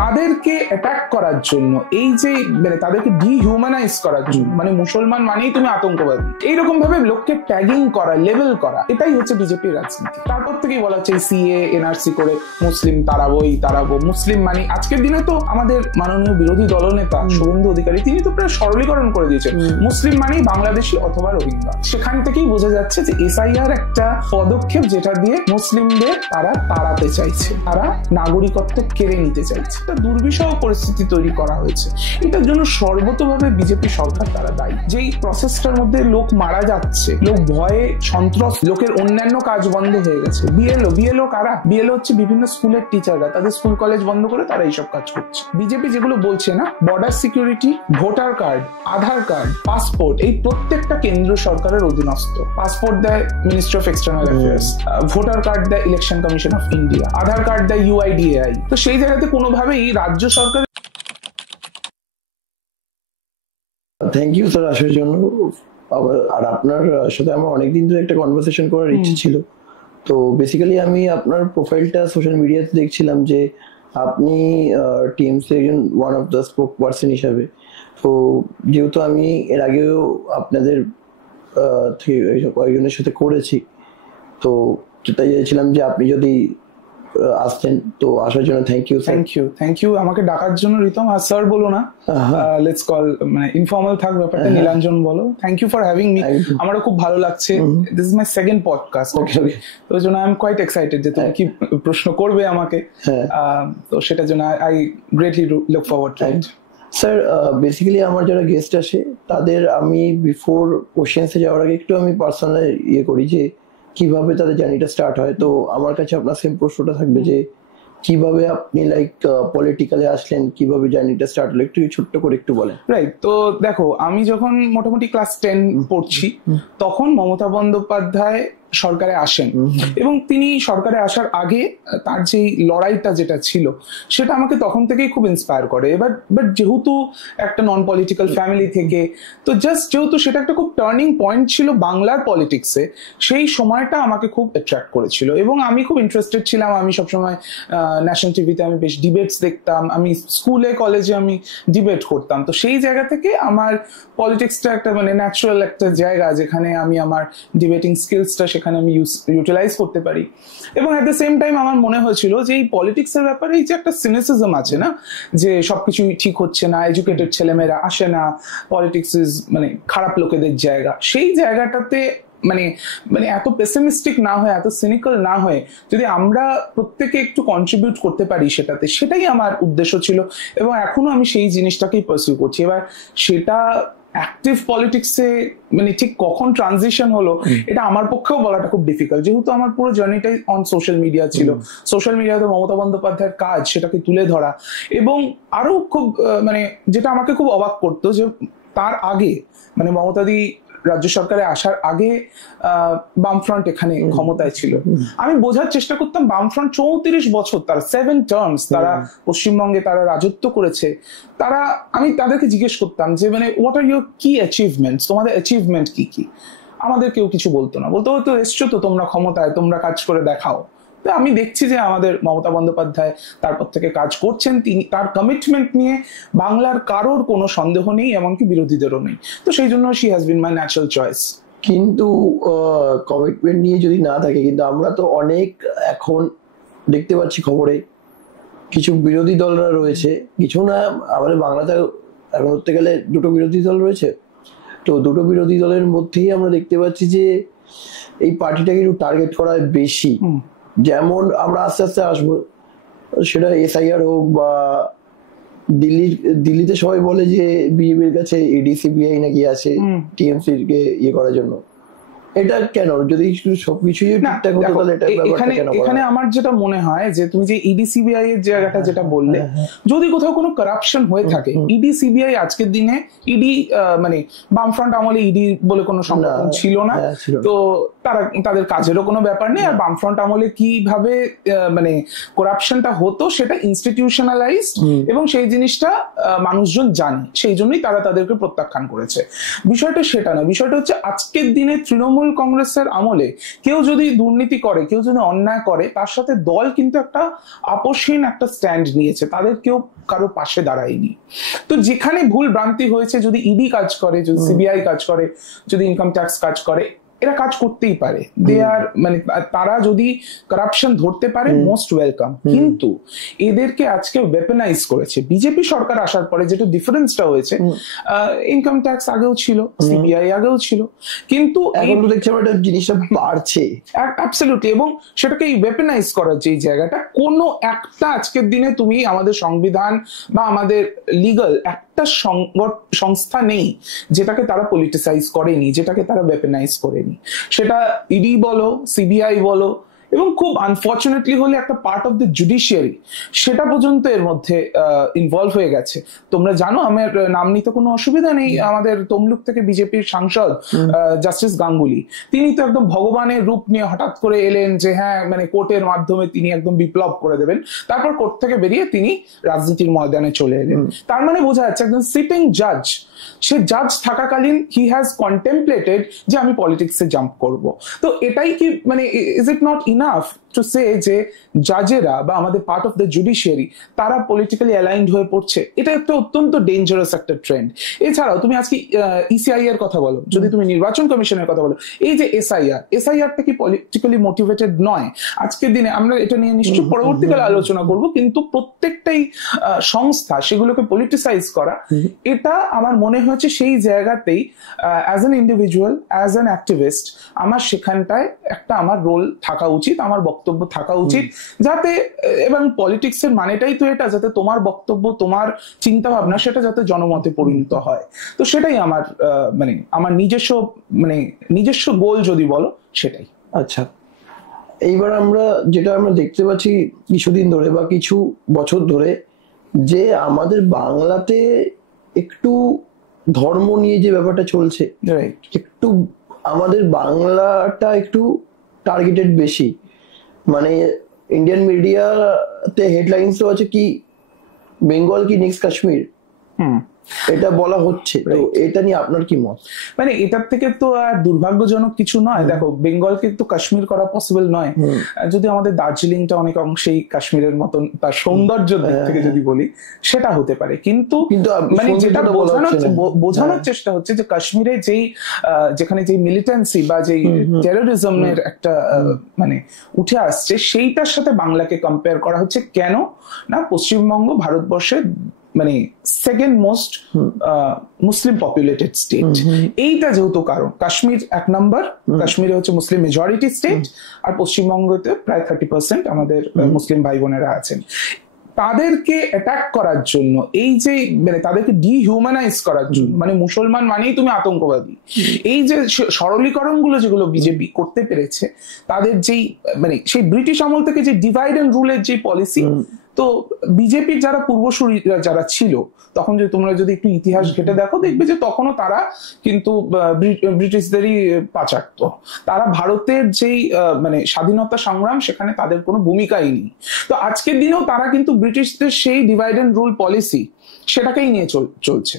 তাদেরকে অ্যাটাক করার জন্য, এই যে মানে তাদেরকে ডিহিউম্যানাইজ করার জন্য, মানে মুসলমান মানেই তুমি আতঙ্কবাদী, এইরকম ভাবে লোককে ট্যাগিং করা, লেভেল করা, এটাই হচ্ছে বিজেপির রাজনীতি। তারপর থেকেই বলা হচ্ছে সিএ এনআরসি করে মুসলিম তারাবো, মুসলিম মানে আজকের দিনে তো আমাদের মাননীয় বিরোধী দলনেতা শুভেন্দু অধিকারী তিনি তো প্রায় সরলীকরণ করে দিয়েছেন, মুসলিম মানেই বাংলাদেশি অথবা রোহিঙ্গা। সেখান থেকেই বোঝা যাচ্ছে যে এসআইআর একটা পদক্ষেপ যেটা দিয়ে মুসলিমদের তারা তাড়াতে চাইছে, তারা নাগরিকত্ব কেড়ে নিতে চাইছে। একটা দুর্বিষহ পরিস্থিতি তৈরি করা হয়েছে। এটার জন্য সর্বতভাবে বিজেপি সরকার তারা দায়ী। যেই প্রসেসটার মধ্যে লোক মারা যাচ্ছে, লোক ভয়ে সন্ত্রস্ত, লোকের অন্যান্য কাজ বন্ধ হয়ে গেছে। বিএলও কারা? বিএলও হচ্ছে বিভিন্ন স্কুলের টিচাররা, তাদের স্কুল কলেজ বন্ধ করে তারা এইসব কাজ করছে। বিজেপি যেগুলো বলছে না, border security, voter card, Aadhaar card, passport, এই প্রত্যেকটা কেন্দ্র সরকারের অধীনস্থ। পাসপোর্ট দেয় ministry of external affairs, voter card দেয় election commission of India, Aadhaar card দেয় ইউআইডিএআই। তো সেই জায়গাতে কোনোভাবেই রাজ্য সরকার। থ্যাংক ইউ স্যার আসার জন্য। আর আপনার সাথে আমার অনেকদিন ধরে একটা কনভারসেশন করার ইচ্ছে ছিল। তো বেসিক্যালি আমি আপনার প্রোফাইলটা সোশ্যাল মিডিয়াতে দেখছিলাম যে আপনি টিএমসি একজন one of the spoke person হিসাবে। তো যেহেতু আমি এর আগেও আপনাদের কয়েকজনের সাথে করেছি, তো যেটা চাইছিলাম যে আপনি যদি আসছেন, তো আসার জন্য থ্যাংক ইউ আমাকে ডাকার জন্য। রিতম, আর স্যার বলো না, লেটস কল, মানে ইনফর্মাল থাক ব্যাপারটা, নীলাঞ্জন বলো। Thank you for having me. আমারও খুব ভালো লাগছে। This is my second podcast, তো ওই জন্য আই এম কোয়াইট এক্সাইটেড যে তুমি কি প্রশ্ন করবে আমাকে, তো সেটার জন্য I greatly look forward to it. Sir basically আমার যারা গেস্ট আসে তাদের আমি বিফোর কোশ্চেন্সে যাওয়ার আগে একটু আমি পার্সোনাল করি যে কিভাবে তাদের জার্নিটা স্টার্ট হয়। তো আমার কাছে আপনার সেম প্রশ্নটা থাকবে যে কিভাবে আপনি লাইক পলিটিক্যালে আসলেন, কিভাবে জার্নিটা স্টার্ট হলো, একটু ছোট্ট করে একটু বলেন। রাইট, তো দেখো আমি যখন মোটামুটি ক্লাস 10 পড়ছি তখন মমতা বন্দ্যোপাধ্যায় সরকারে আসেন, এবং তিনি সরকারে আসার আগে তার যে লড়াইটা যেটা ছিল সেটা আমাকে তখন থেকেই খুব ইন্সপায়ার করে। বাট যেহেতু একটা নন পলিটিক্যাল ফ্যামিলি থেকে, তো জাস্ট যেহেতু সেটা একটা খুব টার্নিং পয়েন্ট ছিল বাংলার পলিটিক্সে, সেই সময়টা আমাকে খুব অ্যাট্রাক্ট করেছিল এবং আমি খুব ইন্টারেস্টেড ছিলাম। আমি সবসময় ন্যাশনাল টিভিতে আমি বেশ ডিবেটস দেখতাম, আমি স্কুলে কলেজে আমি ডিবেট করতাম। তো সেই জায়গা থেকে আমার পলিটিক্সটা একটা মানে ন্যাচারাল একটা জায়গা যেখানে আমি আমার ডিবেটিং স্কিলসটা সেখানে আমি ইউটিলাইজ করতে পারি। এবং এট দ্য সেম টাইম আমার মনে হয়েছিল যে এই পলিটিক্সের ব্যাপারে এই যে একটা সিনিসিজম আছে না, যে সবকিছু ঠিক হচ্ছে না, এডুকেটেড ছেলেমেয়েরা আসে না, পলিটিক্স ইজ মানে খারাপ লোকেদের জায়গা, সেই জায়গাটাতে মানে মানে এত পেসিমিস্টিক না হয়ে, এত সিনিক্যাল না হয়ে যদি আমরা প্রত্যেকে একটু কন্ট্রিবিউট করতে পারি সেটাতে, সেটাই আমার উদ্দেশ্য ছিল এবং এখনো আমি সেই জিনিসটাকেই পারসিউ করছি। এবার সেটা অ্যাক্টিভ পলিটিক্সে মানে ঠিক কখন ট্রানজিশন হলো এটা আমার পক্ষেও বলাটা খুব ডিফিকাল্ট, যেহেতু আমার পুরো জার্নিটাই অন সোশ্যাল মিডিয়া ছিল। সোশ্যাল মিডিয়াতে মমতা বন্দ্যোপাধ্যায়ের কাজ সেটাকে তুলে ধরা, এবং আরো খুব মানে যেটা আমাকে খুব অবাক করতো যে তার আগে মানে মমতাদি রাজ্য সরকারে আসার আগে বামফ্রন্ট এখানে ক্ষমতায় ছিল। আমি বোঝার চেষ্টা করতাম বামফ্রন্ট 34 বছর, তারা 7 টার্মস তারা পশ্চিমবঙ্গে তারা রাজত্ব করেছে। তারা, আমি তাদেরকে জিজ্ঞেস করতাম যে মানে হোয়াট আর ইউর কি অ্যাচিভমেন্টস, তোমাদের অ্যাচিভমেন্ট কি কি? আমাদের কেউ কিছু বলতো না, বলতো হয়তো এসছো তো তোমরা ক্ষমতায়, তোমরা কাজ করে দেখাও। তো আমি দেখছি যে আমাদের মমতা বন্দ্যোপাধ্যায় তারপর থেকে কাজ করছেন, তিনি তার কমিটমেন্ট নিয়ে বাংলার কারোর কোনো সন্দেহ নেই, এমনকি বিরোধীদেরও নেই। তো সেই জন্য she has been my natural choice. কিন্তু কমিটমেন্ট নিয়ে যদি না থাকে, কিন্তু আমরা তো অনেক এখন দেখতে পাচ্ছি খবরে কিছু বিরোধী দলরা রয়েছে, কিছু না আমাদের বাংলাতে এখন ধরতে গেলে দুটো বিরোধী দল রয়েছে। তো দুটো বিরোধী দলের মধ্যেই আমরা দেখতে পাচ্ছি যে এই পার্টিটাকে একটু টার্গেট করা বেশি। যেমন আমরা আস্তে আস্তে আসবো, সেটা এসআইআর হোক বা দিল্লিতে সবাই বলে যে বিজেপির কাছে ইডি সিবিআই নাকি আছে টিএমসি কে করার জন্য। এটা কেন? যদি সবকিছু ঠিকঠাক হতো তাহলে এটা ব্যাপারটা কেন? এখানে আমার যেটা মনে হয় যে তুমি যে ইডি সিবিআই এর জায়গাটা যেটা বললে, যদি কোথাও কোনো কারাপশন হয়ে থাকে, ইডি সিবিআই আজকের দিনে ইডি মানে বামফ্রন্ট আমলে ইডি বলে কোনো সংগঠন ছিল না, তো তারা তাদের কাজেরও কোনো ব্যাপার নেই। আর বামফ্রন্ট আমলে কিভাবে মানে করাপশনটা হতো সেটা ইনস্টিটিউশনালাইজড এবং সেই জিনিসটা মানুষজন জানে, সেই জন্যই তারা তাদেরকে প্রত্যাখ্যান করেছে। বিষয়টা সেটা না, বিষয়টা হচ্ছে আজকের দিনে তৃণমূল তৃণমূল কংগ্রেসের আমলে কেউ যদি দুর্নীতি করে, কেউ যদি অন্যায় করে, তার সাথে দল কিন্তু একটা আপোষহীন একটা স্ট্যান্ড নিয়েছে, তাদের কেউ কারো পাশে দাঁড়ায়নি। তো যেখানে ভুল ভ্রান্তি হয়েছে, যদি ইডি কাজ করে, যদি সিবিআই কাজ করে, যদি ইনকাম ট্যাক্স কাজ করে, এরা কাজ করতেই পারে, দে আর মানে তারা যদি কারাপশন ধরতে পারে মোস্ট ওয়েলকাম। কিন্তু এদেরকে আজকে ওয়েপনাইজ করেছে বিজেপি সরকার আসার পরে। যেটা ডিফারেন্সটা হয়েছে, ইনকাম ট্যাক্স আগেও ছিল, সিবিআই আগেও ছিল, কিন্তু এখন তো দেখছি আমরা জিনিসটা বাড়ছে অ্যাবসলিউটলি। এবং সেটাকে ওয়েপনাইজ করার যে জায়গাটা, কোনো একটা আজকের দিনে তুমি আমাদের সংবিধান বা আমাদের লিগাল একটা সংস্থা নেই যেটাকে তারা পলিটিসাইজ করেনি, যেটাকে তারা ওয়েপনাইজ করেনি। সেটা ইডি বলো, সিবিআই বলো, এবং খুব আনফর্চুনেটলি হলে একটা পার্ট অফ দ্য জুডিশিয়ারি সেটা পর্যন্ত এর মধ্যে ইনভলভ হয়ে গেছে। তোমরা জানো, আমার নাম নিতে কোনো অসুবিধা নেই, আমাদের তমলুক থেকে বিজেপির সাংসদ জাস্টিস গাঙ্গুলি, তিনি তো একদম ভগবানের রূপ নিয়ে হঠাৎ করে এলেন যে হ্যাঁ মানে কোর্টের মাধ্যমে তিনি একদম বিপ্লব করে দেবেন। তারপর কোর্ট থেকে বেরিয়ে তিনি রাজনীতির ময়দানে চলে এলেন। তার মানে বোঝা যাচ্ছে একজন সিটিং জাজ, সে জাজ থাকাকালীন হি হ্যাজ কন্টেম্পলেটেড যে আমি পলিটিক্সে জাম্প করব। তো এটাই কি মানে is it not enough to say যে জাজেরা বা আমাদের পার্ট অফ দ্য জুডিশিয়ারি তারা পলিটিক্যালি অ্যালাইন্ড হয়ে পড়ছে? এটা একটা অত্যন্ত ডেঞ্জারাস একটা ট্রেন্ড। এছাড়াও তুমি আজকে ইসিআই এর কথা বলো, যদি তুমি নির্বাচন কমিশনের কথা বলো, এই যে এসআইআরটা কি পলিটিক্যালি মোটিভেটেড নয়? আজকের দিনে আমরা এটা নিয়ে নিশ্চয়ই পরবর্তীকালে আলোচনা করব, কিন্তু প্রত্যেকটাই সংস্থা সেগুলোকে পলিটিসাইজ করা, এটা আমার মনে হয়েছে সেই জায়গাতেই as an individual, as an activist, আমার সেখানটায় একটা আমার রোল থাকা উচিত, আমার বক্তব্য থাকা উচিত, যাতে এবং পলিটিক্স এর মানেটাই তো এটা, যাতে তোমার বক্তব্য, তোমার চিন্তা ভাবনা সেটা যাতে জনমতে পরিণত হয়। তো সেটাই আমার মানে আমার নিজস্ব গোল যদি বলো সেটাই। আচ্ছা, এইবার আমরা যেটা আমরা দেখতে পাচ্ছি কিছুদিন ধরে বা কিছু বছর ধরে, যে আমাদের বাংলাতে একটু ধর্ম নিয়ে যে ব্যাপারটা চলছে, একটু আমাদের বাংলাটা একটু টার্গেটেড বেশি। মানে ইন্ডিয়ান মিডিয়াতে হেডলাইন্স তো আছে কি বেঙ্গল কি নেক্সট কাশ্মীর, এটা বলা হচ্ছে। তো এটা নিয়ে আপনার কি মত? মানে এটার থেকে তো আর দুর্ভাগ্যজনক কিছু নয়। দেখো, বেঙ্গলকে তো কাশ্মীর করা পসিবল নয়, যদি আমাদের দার্জিলিংটা অনেক অংশেই কাশ্মীরের মতন তার সৌন্দর্যের দিক থেকে যদি বলি সেটা হতে পারে, কিন্তু মানে যেটা বোঝানোর চেষ্টা হচ্ছে যে কাশ্মীরে যেখানে যে মিলিটেন্সি বা যে টেরোরিজমের একটা মানে উঠে আসছে, সেইটার সাথে বাংলাকে কম্পেয়ার করা হচ্ছে। কেন না, পশ্চিমবঙ্গ ভারতবর্ষের মানে সেকেন্ড মোস্ট মুসলিম পপুলেটেড স্টেট, এইটা যেহেতু কারণ। কাশ্মীর এক নম্বর, কাশ্মীরে হচ্ছে মুসলিম মেজরিটি স্টেট, আর পশ্চিমবঙ্গতে প্রায় 30% আমাদের মুসলিম ভাই বোনেরা আছেন। তাদেরকে অ্যাটাক করার জন্য, এই যে মানে তাদেরকে ডিহিউম্যানাইজ করার জন্য, মানে মুসলমান মানেই তুমি আতঙ্কবাদী, এই যে সরলীকরণ গুলো যেগুলো বিজেপি করতে পেরেছে, তাদের যেই মানে সেই ব্রিটিশ আমল থেকে যে ডিভাইড এন্ড রুলের যে পলিসি, তো বিজেপির যারা পূর্বসূরীরা যারা ছিল তখন, যে তোমরা যদি একটু ইতিহাস ঘেটে দেখো, দেখবে যে তখনও তারা কিন্তু ব্রিটিশদেরই পাচারত। তারা ভারতের যেই মানে স্বাধীনতা সংগ্রাম, সেখানে তাদের কোনো ভূমিকাই নেই। তো আজকের দিনেও তারা কিন্তু ব্রিটিশদের সেই ডিভাইড এন্ড রুল পলিসি সেটাকেই নিয়ে চলছে।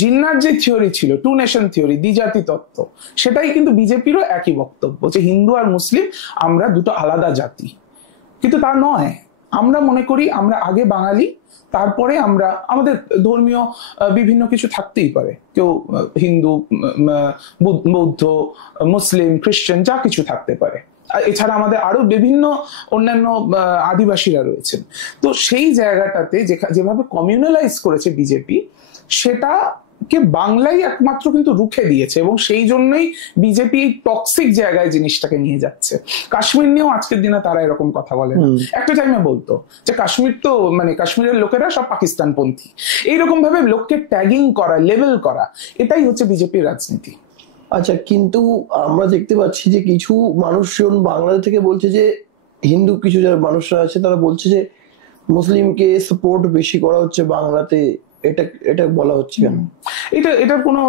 জিন্নার যে থিওরি ছিল, টু নেশন থিওরি, দ্বিজাতি তত্ত্ব, সেটাই কিন্তু বিজেপিরও একই বক্তব্য, যে হিন্দু আর মুসলিম আমরা দুটো আলাদা জাতি। কিন্তু তা নয়, আমরা মনে করি আমরা আগে বাঙালি, তারপরে আমরা আমাদের ধর্মীয় বিভিন্ন কিছু থাকতেই পারে, কেউ হিন্দু, বৌদ্ধ, মুসলিম, খ্রিস্টান, যা কিছু থাকতে পারে। এছাড়া আমাদের আরো বিভিন্ন অন্যান্য আদিবাসীরা রয়েছেন। তো সেই জায়গাটাতে যেভাবে কমিউনালাইজ করেছে বিজেপি, সেটাকে বাংলাই একমাত্র কিন্তু রুখে দিয়েছে, এবং সেই জন্যই বিজেপি এই টক্সিক জায়গায় জিনিসটাকে নিয়ে যাচ্ছে। কাশ্মীর নিয়েও আজকের দিনে তারা এরকম কথা বলে না, একটা টাইমে বলতো যে কাশ্মীর তো মানে কাশ্মীরের লোকেরা সব পাকিস্তানপন্থী, এইরকম ভাবে লোককে ট্যাগিং করা, লেবেল করা, এটাই হচ্ছে বিজেপির রাজনীতি। আচ্ছা, কিন্তু আমরা দেখতে পাচ্ছি যে কিছু মানুষজন বাংলাদেশ থেকে বলছে যে, হিন্দু কিছু যারা মানুষরা আছে তারা বলছে যে মুসলিমকে সাপোর্ট বেশি করা হচ্ছে বাংলাতে এটা এটা বলা হচ্ছে কেন? এটার কোনো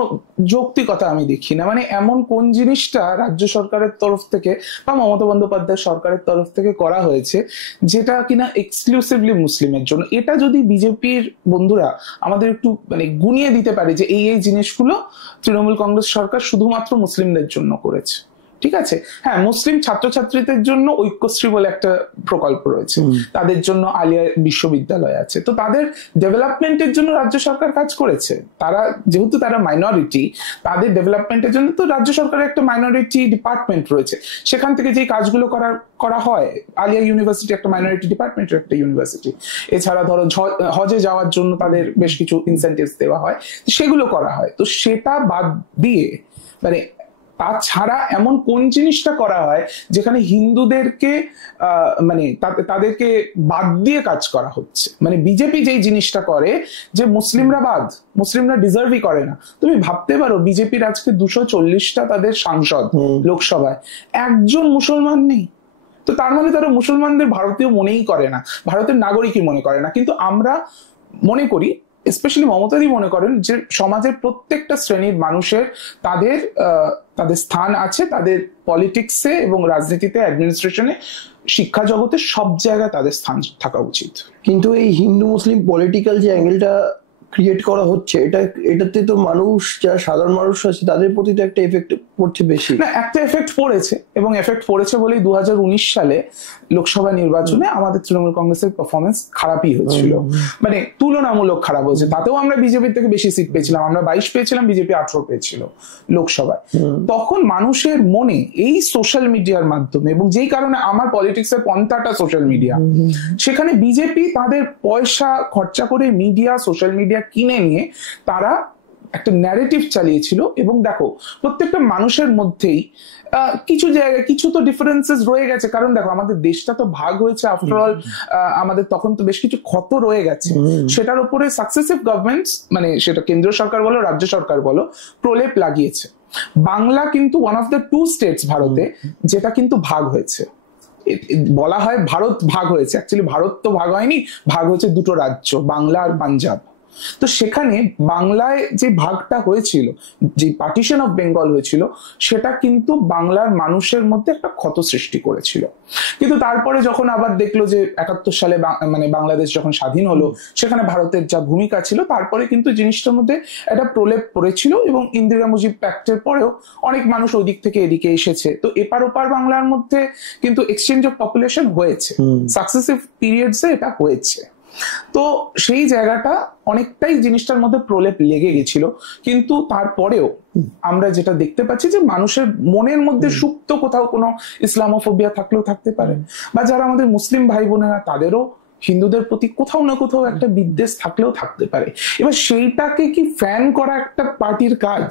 যৌক্তিকতা আমি দেখি না। মানে এমন কোন জিনিসটা রাজ্য সরকারের তরফ থেকে বা মমতা বন্দ্যোপাধ্যায় সরকারের তরফ থেকে করা হয়েছে যেটা কিনা এক্সক্লুসিভলি মুসলিমের জন্য? এটা যদি বিজেপির বন্ধুরা আমাদের একটু মানে গুনিয়ে দিতে পারে যে এই এই জিনিসগুলো তৃণমূল কংগ্রেস সরকার শুধুমাত্র মুসলিমদের জন্য করেছে, ঠিক আছে। হ্যাঁ, মুসলিম ছাত্রছাত্রীদের জন্য ঐক্যশ্রী বলে একটা প্রকল্প রয়েছে, তাদের জন্য আলিয়া বিশ্ববিদ্যালয় আছে, তো তাদের ডেভেলপমেন্টের জন্য রাজ্য সরকার কাজ করেছে। তারা যেহেতু তারা মাইনরিটি, তাদের ডেভেলপমেন্টের জন্য তো রাজ্য সরকারের একটা মাইনরিটি ডিপার্টমেন্ট রয়েছে, সেখান থেকে যে কাজগুলো করা হয়। আলিয়া ইউনিভার্সিটি একটা মাইনরিটি ডিপার্টমেন্টের একটা ইউনিভার্সিটি। এছাড়া ধরো হজে যাওয়ার জন্য তাদের বেশ কিছু ইনসেন্টিভস দেওয়া হয়, সেগুলো করা হয়। তো সেটা বাদ দিয়ে মানে তাছাড়া এমন কোন জিনিসটা করা হয় যেখানে হিন্দুদেরকে মানে তাদেরকে বাদ দিয়ে কাজ করা হচ্ছে? মানে বিজেপি যেই জিনিসটা করে যে মুসলিমরা বাদ, মুসলিমরা ডিজার্ভই করে না। তুমি ভাবতে পারো বিজেপির আজকে 240টা তাদের সাংসদ লোকসভায়, একজন মুসলমান নেই। তো তার মানে তারা মুসলমানদের ভারতীয় মনেই করে না, ভারতের নাগরিকই মনে করে না। কিন্তু আমরা মনে করি, স্পেশালি মমতাদি মনে করেন যে সমাজের প্রত্যেকটা শ্রেণীর মানুষের তাদের স্থান আছে, তাদের পলিটিক্সে এবং রাজনীতিতে, অ্যাডমিনিস্ট্রেশনে, শিক্ষা জগতে, সব জায়গায় তাদের স্থান থাকা উচিত। কিন্তু এই হিন্দু মুসলিম পলিটিক্যাল যে অ্যাঙ্গেলটা ক্রিয়েট করা হচ্ছে, এটাতে তো মানুষ, যারা সাধারণ মানুষ আছে তাদের প্রতি তো একটা এফেক্ট পড়ছে বেশি। না, একটা এফেক্ট পড়েছে, এবং এফেক্ট পড়েছে বলেই 2019 সালে লোকসভা নির্বাচনে আমাদের তৃণমূল কংগ্রেসের পারফরমেন্স খারাপই হয়েছিল, মানে তুলনামূলক খারাপ হয়েছে। তাতেও আমরা বিজেপির থেকে বেশি সিট পেয়েছিলাম, আমরা 22 পেয়েছিলাম, বিজেপি 18 পেয়েছিল লোকসভায়। তখন মানুষের মনে এই সোশ্যাল মিডিয়ার মাধ্যমে, এবং যেই কারণে আমার পলিটিক্সের পন্থাটা সোশ্যাল মিডিয়া, সেখানে বিজেপি তাদের পয়সা খরচা করে মিডিয়া, সোশ্যাল মিডিয়া কিনে নিয়ে তারা একটা ন্যারেটিভ চালিয়েছিল। এবং দেখো, প্রত্যেকটা মানুষের মধ্যেই কিছু জায়গায় কিছু তো ডিফারেন্সেস রয়ে গেছে, কারণ দেখো আমাদের দেশটা তো ভাগ হয়েছে, আফটারঅল আমাদের তখন তো বেশ কিছু ক্ষত রয়ে গেছে। সেটার উপরে সাকসেসিভ গভর্নমেন্টস, মানে সেটা কেন্দ্রীয় সরকার বলো, রাজ্য সরকার বলো, প্রলেপ লাগিয়েছে। বাংলা কিন্তু ওয়ান অফ দ্য 2 স্টেটস ভারতে যেটা কিন্তু ভাগ হয়েছে। বলা হয় ভারত ভাগ হয়েছে, অ্যাকচুয়ালি ভারত তো ভাগ হয়নি, ভাগ হয়েছে 2টো রাজ্য, বাংলা আর পাঞ্জাব। তো সেখানে বাংলায় যে ভাগটা হয়েছিল, যে পার্টিশন অফ বেঙ্গল হয়েছিল, সেটা কিন্তু বাংলার মানুষের মধ্যে একটা ক্ষত সৃষ্টি করেছিল। কিন্তু তারপরে যখন আবার দেখলো যে 71 সালে মানে বাংলাদেশ যখন স্বাধীন হলো, সেখানে ভারতের যা ভূমিকা ছিল, তারপরে কিন্তু জিনিসটার মধ্যে একটা প্রলেপ পড়েছিল। এবং ইন্দিরা মুজিব প্যাক্টের পরেও অনেক মানুষ ওই দিক থেকে এদিকে এসেছে। তো এপার ওপার বাংলার মধ্যে কিন্তু এক্সচেঞ্জ অফ পপুলেশন হয়েছে, সাকসেসিভ পিরিয়ডসে এটা হয়েছে। তো সেই জায়গাটা অনেকটাই জিনিসটার মধ্যে প্রলেপ লেগে গেছিল। কিন্তু তারপরেও আমরা যেটা দেখতে পাচ্ছি যে মানুষের মনের মধ্যে সুপ্ত কোথাও কোনো ইসলামোফোবিয়া থাকলেও থাকতে পারে, বা যারা আমাদের মুসলিম ভাই বোনেরা, তাদেরও হিন্দুদের প্রতি কোথাও না কোথাও একটা বিদ্বেষ থাকলেও থাকতে পারে। এবার সেইটাকে কি ফ্যান করা একটা পার্টির কাজ?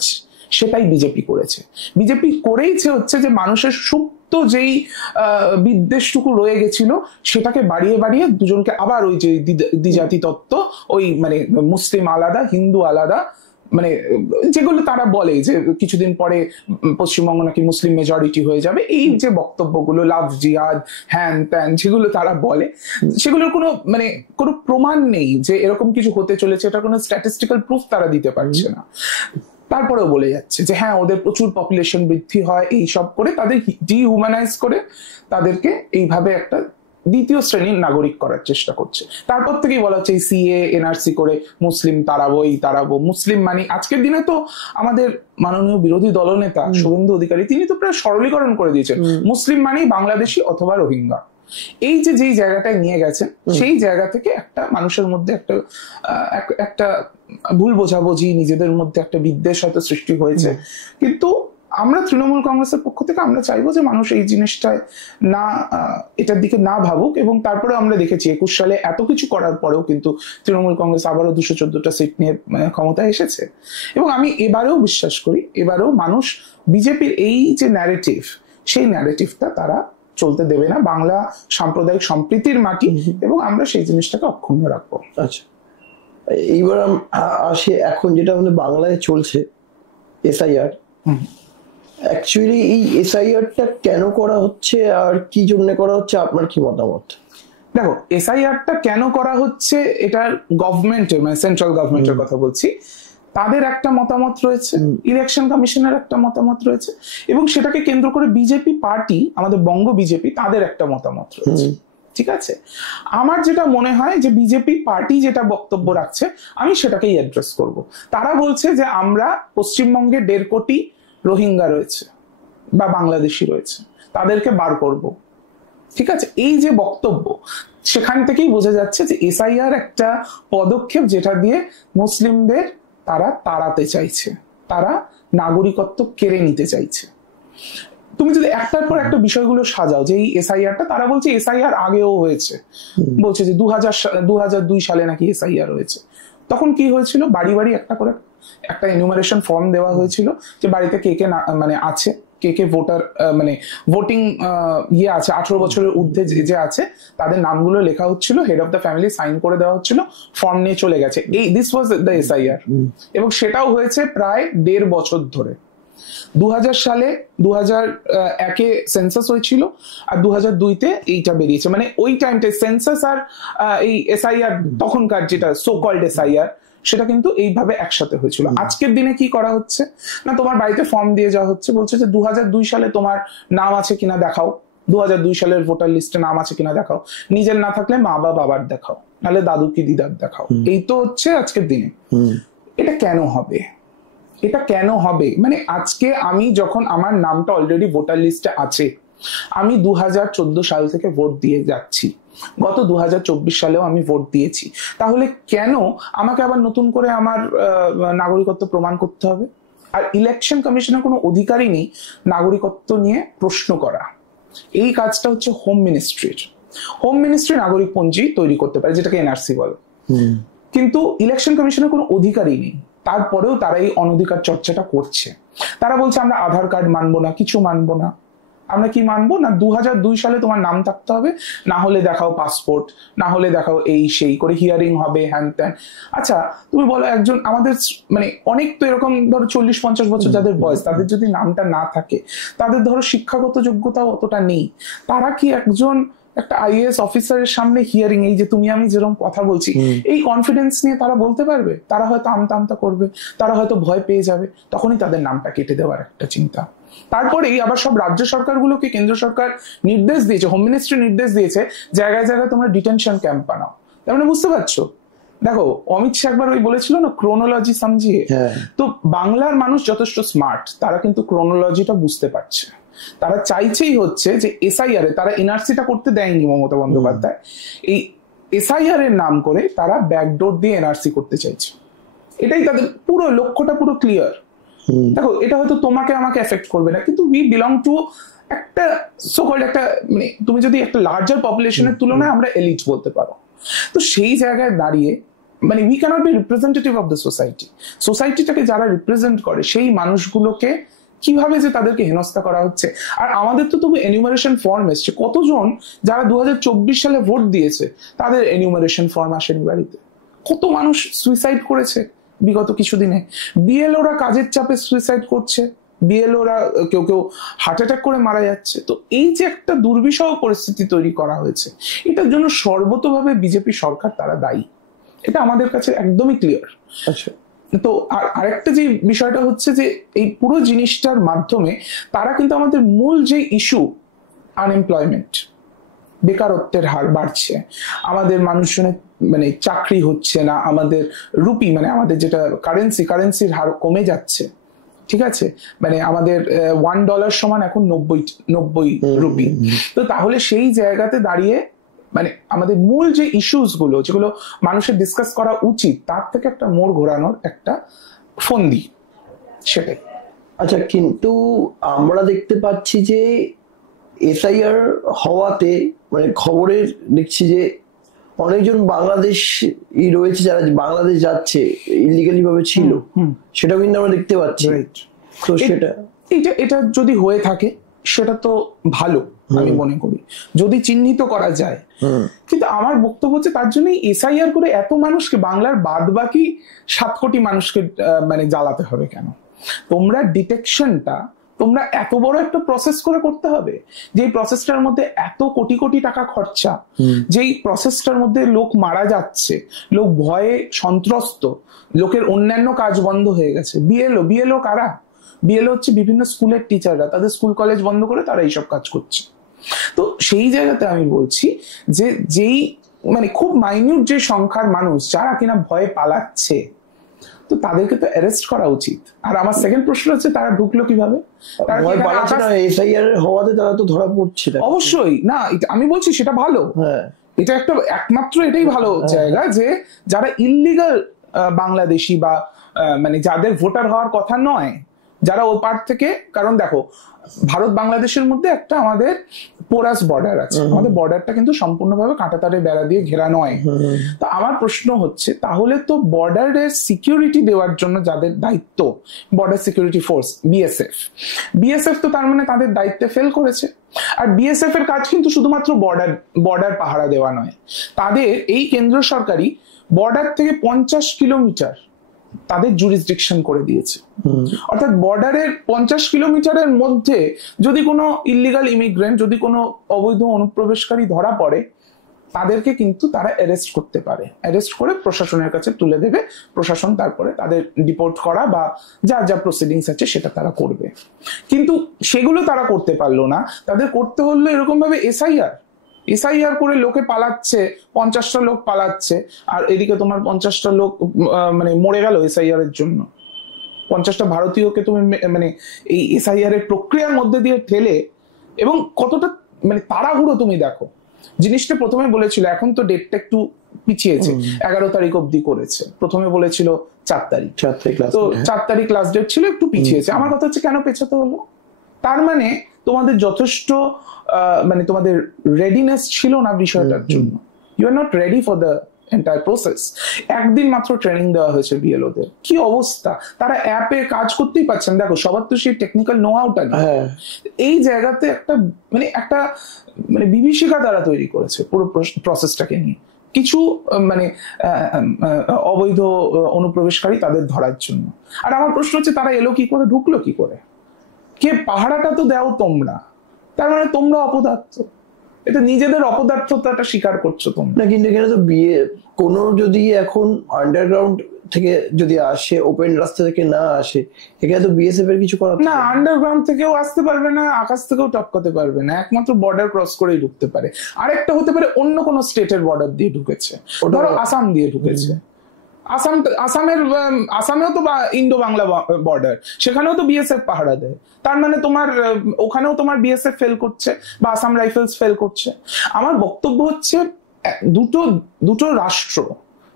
সেটাই বিজেপি করেছে। বিজেপি করেইছে হচ্ছে যে মানুষের সুপ্ত যেই বিদ্বেষটুকু রয়ে গেছিল, সেটাকে বাড়িয়ে বাড়িয়ে দুজনকে আবার ওই যে দ্বিজাতি তত্ত্ব, ওই মানে মুসলিম আলাদা, হিন্দু আলাদা, মানে যেগুলো তারা বলে যে কিছুদিন পরে পশ্চিমবঙ্গ নাকি মুসলিম মেজরিটি হয়ে যাবে, এই যে বক্তব্যগুলো, লাভ জিহাদ, হ্যান ত্যান, যেগুলো তারা বলে, সেগুলোর কোনো মানে কোনো প্রমাণ নেই যে এরকম কিছু হতে চলেছে। এটা কোনো স্ট্যাটিস্টিক্যাল প্রুফ তারা দিতে পারছে না। তারপরেও বলে যাচ্ছে যে হ্যাঁ, ওদের প্রচুর পপুলেশন বৃদ্ধি হয়, এই সব করে তাদের ডিহিউম্যানাইজ করে তাদেরকে এইভাবে একটা দ্বিতীয় শ্রেণীর নাগরিক করার চেষ্টা করছে। তারপর থেকেই বলা হচ্ছে সিএ এনআরসি করে মুসলিম তাড়াবো। মুসলিম মানে আজকের দিনে তো আমাদের মাননীয় বিরোধী দলনেতা শুভেন্দু অধিকারী, তিনি তো প্রায় সরলীকরণ করে দিয়েছেন, মুসলিম মানেই বাংলাদেশি অথবা রোহিঙ্গা। এই যে যেই জায়গাটায় নিয়ে গেছেন, সেই জায়গা থেকে একটা মানুষের মধ্যে একটা ভুল বোঝাবুঝি, নিজেদের মধ্যে একটা বিদ্বেষ হয়তো সৃষ্টি হয়েছে। কিন্তু আমরা তৃণমূল কংগ্রেসের পক্ষ থেকে আমরা চাইবো যে মানুষ এই জিনিসটায় না, এটার দিকে না ভাবুক। এবং তারপরে আমরা দেখেছি 21 সালে এত কিছু করার পরেও কিন্তু তৃণমূল কংগ্রেস আবারও 214টা সিট নিয়ে ক্ষমতায় এসেছে। এবং আমি এবারেও বিশ্বাস করি, এবারেও মানুষ বিজেপির এই যে ন্যারেটিভ, সেই ন্যারেটিভটা তারা চলতে দেবে না। বাংলা সাম্প্রদায়িক সম্প্রীতির মাটি, এবং আমরা সেই জিনিসটাকে অক্ষুণ্ণ রাখবো। আচ্ছা, এইবার আসে এখন যেটা আমাদের বাংলায় চলছে, এসআইআর। অ্যাকচুয়ালি এই এসআইআরটা কেন করা হচ্ছে আর কি জন্য করা হচ্ছে, আপনার কি মতামত? দেখো এসআইআরটা কেন করা হচ্ছে, এটার গভর্নমেন্টের মানে সেন্ট্রাল গভর্নমেন্টের কথা বলছি, তাদের একটা মতামত রয়েছে, ইলেকশন কমিশনের একটা মতামত রয়েছে, এবং সেটাকে কেন্দ্র করে বিজেপি পার্টি, আমাদের বঙ্গ বিজেপি, তাদের একটা মতামত রয়েছে। ঠিক আছে, আমার যেটা মনে হয় যে বিজেপি পার্টি যেটা বক্তব্য রাখছে আমি সেটাকেই অ্যাড্রেস করব। তারা বলছে যে আমরা পশ্চিমবঙ্গে 1.5 কোটি রোহিঙ্গা রয়েছে বা বাংলাদেশি রয়েছে, তাদেরকে বার করব। ঠিক আছে, এই যে বক্তব্য, সেখান থেকেই বোঝা যাচ্ছে যে এসআইআর একটা পদক্ষেপ যেটা দিয়ে মুসলিমদের তারা তাড়াতে চাইছে, তারা নাগরিকত্ব কেড়ে নিতে চাইছে। তুমি যদি একটার পর একটা বিষয়গুলো সাজাও যে এই এসআইআরটা, তারা বলছে এসআইআর আগেও হয়েছে, বলছে যে 2002 সালে নাকি এসআইআর হয়েছে। তখন কি হয়েছিল, বাড়ি বাড়ি একটা করে একটা এনুমারেশন ফর্ম দেওয়া হয়েছিল যে বাড়িতে কে কে মানে আছে, কে কে ভোটার মানে ভোটিং ইয়ে আছে, 18 বছরের ঊর্ধ্বে যে আছে তাদের নামগুলো লেখা হচ্ছিল, head of the family sign করে দেওয়া হচ্ছিল, ফর্ম নিয়ে চলে গেছে। এই দিস ওয়াজ দ্য এসআইআর, এবং সেটাও হয়েছে প্রায় 1.5 বছর ধরে। 2000 সালে 2001-এ সেন্সাস হয়েছিল, আর 2002-তে এইটা বেরিয়েছে। মানে ওই টাইমটায় সেন্সাস আর এই এসআইআর, তখনকার যেটা সো কল্ড এসআইআর, সেটা কিন্তু এইভাবে একসাথে হয়েছিল। আজকের দিনে কি করা হচ্ছে না, তোমার বাড়িতে ফর্ম দিয়ে যাওয়া হচ্ছে, বলছে যে 2002 সালে তোমার নাম আছে কিনা দেখাও, 2002 সালের ভোটার লিস্টে নাম আছে কিনা দেখাও, নিজের না থাকলে মা বা বাবার দেখাও, নাহলে দাদু কি দিদার দেখাও। এই তো হচ্ছে আজকের দিনে। এটা কেন হবে, এটা কেন হবে? মানে আজকে আমি যখন আমার নামটা অলরেডি ভোটার লিস্টে আছে, আমি 2014 সাল থেকে ভোট দিয়ে যাচ্ছি, গত 2024 সালেও আমি ভোট দিয়েছি, তাহলে কেন আমাকে আবার নতুন করে আমার নাগরিকত্ব প্রমাণ করতে হবে? আর ইলেকশন কমিশনের কোনো অধিকারই নেই নাগরিকত্ব নিয়ে প্রশ্ন করা। এই কাজটা হচ্ছে হোম মিনিস্ট্রির। হোম মিনিস্ট্রি নাগরিকপঞ্জি তৈরি করতে পারে, যেটাকে এনআরসি বলে, কিন্তু ইলেকশন কমিশনের কোনো অধিকারই নেই। তারপরেও তারা এই অনধিকার চর্চাটা করছে। তারা বলছে আমরা আধার কার্ড মানবো না, কিছু মানবো না। আমরা কি মানবো না, 2002 সালে তোমার নাম থাকতে হবে, না হলে দেখাও পাসপোর্ট, না হলে দেখাও এই সেই করে, হিয়ারিং হবে, হ্যান ত্যান। আচ্ছা তুমি বলো, একজন আমাদের মানে অনেক তো এরকম ধরো 40-50 বছর যাদের বয়স, তাদের যদি নামটা না থাকে, তাদের ধরো শিক্ষাগত যোগ্যতাও অতটা নেই, তারা কি একজন একটা আইএএস অফিসারের সামনে হিয়ারিং, এই যে তুমি আমি যেরকম কথা বলছি, এই কনফিডেন্স নিয়ে তারা বলতে পারবে? তারা হয়তো আমতা আমতা করবে, তারা হয়তো ভয় পেয়ে যাবে, তখনই তাদের নামটা কেটে দেওয়ার একটা চিন্তা। তারপরেই আবার সব রাজ্য সরকারগুলোকে কেন্দ্র সরকার নির্দেশ দিয়েছে, হোম মিনিস্ট্রি নির্দেশ দিয়েছে, জায়গায় জায়গায় তোমরা ডিটেনশন ক্যাম্প বানাও। তার মানে বুঝতে পারছো, দেখো অমিত শাহ একবার ওই বলেছিল না, ক্রোনোলজি সামজিয়ে। তো বাংলার মানুষ যথেষ্ট স্মার্ট, তারা কিন্তু ক্রোনোলজিটা বুঝতে পারছে। তারা চাইছেই হচ্ছে যে এসআইআর এ, তারা এনআরসিটা করতে দেয়নি মমতা বন্দ্যোপাধ্যায়, এই এসআইআর এর নাম করে তারা ব্যাকডোর দিয়ে এনআরসি করতে চাইছে। এটাই তাদের পুরো লক্ষ্যটা, পুরো ক্লিয়ার। দেখো এটা হয়তো তোমাকে আমাকে এফেক্ট করবে না, কিন্তু উই বিলং টু একটা সো কল্ড একটা, মানে তুমি যদি একটা লার্জার পপুলেশনের তুলনায় আমরা এলিট বলতে পারো। তো সেই জায়গায় দাঁড়িয়ে মানে we cannot be representative of the society. সোসাইটিটাকে যারা রিপ্রেজেন্ট করে সেই মানুষগুলোকে কিভাবে যে তাদেরকে হেনস্থা করা হচ্ছে। আর আমাদের তো তবু এনিউমারেশন ফর্ম এসছে, কতজন যারা 2024 সালে ভোট দিয়েছে তাদের এনিউমারেশন ফর্ম আসেনি বাড়িতে। কত মানুষ সুইসাইড করেছে বিগত কিছুদিনে, বিএলওরা কাজের চাপে সুইসাইড করছে, বিএলওরা কেউ কেউ হার্ট অ্যাটাক করে মারা যাচ্ছে। তো এই যে একটা দুর্বিষহ পরিস্থিতি তৈরি করা হয়েছে, এটার জন্য সর্বতভাবে বিজেপি সরকার তারা দায়ী, এটা আমাদের কাছে একদমই ক্লিয়ার। আচ্ছা, তো আরেকটা যে বিষয়টা হচ্ছে যে এই পুরো জিনিসটার মাধ্যমে তারা কিন্তু আমাদের মূল যে ইস্যু, আনএমপ্লয়মেন্ট, বেকারত্বের হার বাড়ছে, আমাদের মানুষজনের মানে চাকরি হচ্ছে না, আমাদের রুপি মানে আমাদের যেটা কারেন্সির হার কমে যাচ্ছে। ঠিক আছে, মানে আমাদের $1 সমান এখন 90 রুপি। তো তাহলে সেই জায়গাতে দাঁড়িয়ে মানে আমাদের মূল যে ইস্যুস গুলো, যেগুলো মানুষের ডিসকাস করা উচিত, তার থেকে একটা মোড় ঘোরানোর একটা ফন্দি, সেটাই। আচ্ছা, কিন্তু আমরা দেখতে পাচ্ছি যে এসআইআর হওয়াতে মানে খবরের দেখছি যে অনেকজন বাংলাদেশী রয়েছে যারা বাংলাদেশ যাচ্ছে, ইলিগালি ভাবে ছিল, সেটাও কিন্তু আমরা দেখতে পাচ্ছি। তো এটা যদি হয়ে থাকে সেটা তো ভালো, আমি মনে করি, যদি চিহ্নিত করা যায়। কিন্তু আমার বক্তব্য হচ্ছে তার জন্য এসআইআর করে এত মানুষকে, বাংলার বাদ বাকি 7 কোটি মানুষকে মানে জ্বালাতে হবে কেন? তোমরা ডিটেকশনটা তোমরা এত বড় একটা প্রসেস করে করতে হবে, যেই প্রসেসটার মধ্যে এত কোটি কোটি টাকা খরচা, যেই প্রসেসটার মধ্যে লোক মারা যাচ্ছে, লোক ভয়ে সন্ত্রস্ত, লোকের অন্যান্য কাজ বন্ধ হয়ে গেছে। বিএলও কারা? বিএলও হচ্ছে বিভিন্ন স্কুলের টিচাররা, তাদের স্কুল কলেজ বন্ধ করে তারা এইসব কাজ করছে। তো সেই জায়গাতে আমি বলছি যে যেই মানে খুব মাইনিউট যে সংখ্যার মানুষ যারা কিনা ভয়ে পালাচ্ছে, তো তাদেরকে তো অ্যারেস্ট করা উচিত। আর আমার সেকেন্ড প্রশ্ন হচ্ছে তারা ঢুকলো কিভাবে? এসআইআর হওয়াতে তারা তো ধরা পড়ছে না। অবশ্যই না, আমি বলছি সেটা ভালো, এটা একটা একমাত্র এটাই ভালো জায়গা যে যারা ইললিগাল বাংলাদেশি বা মানে যাদের ভোটার হওয়ার কথা নয়, যারা ও পার থেকে, কারণ দেখো ভারত বাংলাদেশের মধ্যে একটা আমাদের পোরাস বর্ডার আছে, আমাদের বর্ডারটা কিন্তু সম্পূর্ণভাবে কাঁটাতারের বেড়া দিয়ে ঘেরা নয়। তো আমার প্রশ্ন হচ্ছে তাহলে তো বর্ডারের সিকিউরিটি দেওয়ার জন্য যাদের দায়িত্ব, বর্ডার সিকিউরিটি ফোর্স বিএসএফ তো তার মানে তাদের দায়িত্বে ফেল করেছে। আর বিএসএফ এর কাজ কিন্তু শুধুমাত্র বর্ডার পাহারা দেওয়া নয়, তাদের এই কেন্দ্র সরকারি বর্ডার থেকে 50 কিলোমিটার তাদের জুরিসডিকশন করে দিয়েছে। অর্থাৎ বর্ডারের 50 কিলোমিটারের মধ্যে যদি কোনো ইললিগাল ইমিগ্রেন্ট, যদি কোনো অবৈধ অনুপ্রবেশকারী ধরা পড়ে, তাদেরকে কিন্তু তারা অ্যারেস্ট করতে পারে, অ্যারেস্ট করে প্রশাসনের কাছে তুলে দেবে, প্রশাসন তারপরে তাদের ডিপোর্ট করা বা যা যা প্রসিডিংস আছে সেটা তারা করবে। কিন্তু সেগুলো তারা করতে পারলো না, তাদের করতে হলো এরকম ভাবে এসআইআর করে লোকে পালাচ্ছে, 50টা লোক পালাচ্ছে, আর এদিকে তোমার 50টা লোক মানে মরে গেল এসআইআর এর জন্য। 50টা ভারতীয়কে তুমি মানে এই এসআইআর এর প্রক্রিয়ার মধ্যে দিয়ে ঠেলে, এবং কতটা মানে তাড়াহুড়ো তুমি দেখো। জিনিসটা প্রথমে বলেছিল, এখন তো ডেটটা একটু পিছিয়েছে, 11 তারিখ অব্দি করেছে, প্রথমে বলেছিল 4 তারিখ, তো 4 তারিখ লাস্ট ডেট ছিল, একটু পিছিয়েছে। আমার কথা হচ্ছে কেন পেছাতে হলো? তার মানে তোমাদের যথেষ্ট মানে তোমাদের রেডিনেস ছিল না বিষয়টার জন্য, you are not ready for the entire process. একদিন মাত্র ট্রেনিং দেওয়া হয়েছে বিএলওদের, কি অবস্থা, তারা অ্যাপে কাজ করতেই পারছেন। দেখো সবার তো সেই টেকনিক্যাল নো হাউটা নেই। এই জায়গাতে একটা মানে বিভীষিকা তারা তৈরি করেছে পুরো প্রসেসটাকে নিয়ে, কিছু মানে অবৈধ অনুপ্রবেশকারী তাদের ধরার জন্য। আর আমার প্রশ্ন হচ্ছে তারা এলো কি করে, ঢুকলো কি করে? কে পাহারাটা তো দাও তোমরা, তার মানে তোমরা অপদার্থ, এটা নিজেদের অপদার্থতাটা স্বীকার করছো তোমরা। না কিন্তু এখানে তো কোনো যদি এখন আন্ডারগ্রাউন্ড থেকে যদি আসে, ওপেন রাস্তা থেকে না আসে, এখানে তো বিএসএফ এর কিছু করার না, আন্ডারগ্রাউন্ড থেকেও আসতে পারবে না, আকাশ থেকেও টপকাতে পারবে না, একমাত্র বর্ডার ক্রস করেই ঢুকতে পারে। আরেকটা হতে পারে অন্য কোনো স্টেটের বর্ডার দিয়ে ঢুকেছে, ধরো আসাম দিয়ে ঢুকেছে, আসামেও তো ইন্ডো বাংলা বর্ডার, সেখানেও তো বিএসএফ পাহারা দেয়, তার মানে তোমার ওখানেও তোমার বিএসএফ ফেল করছে বা আসাম রাইফেলস ফেল করছে। আমার বক্তব্য হচ্ছে দুটো রাষ্ট্র,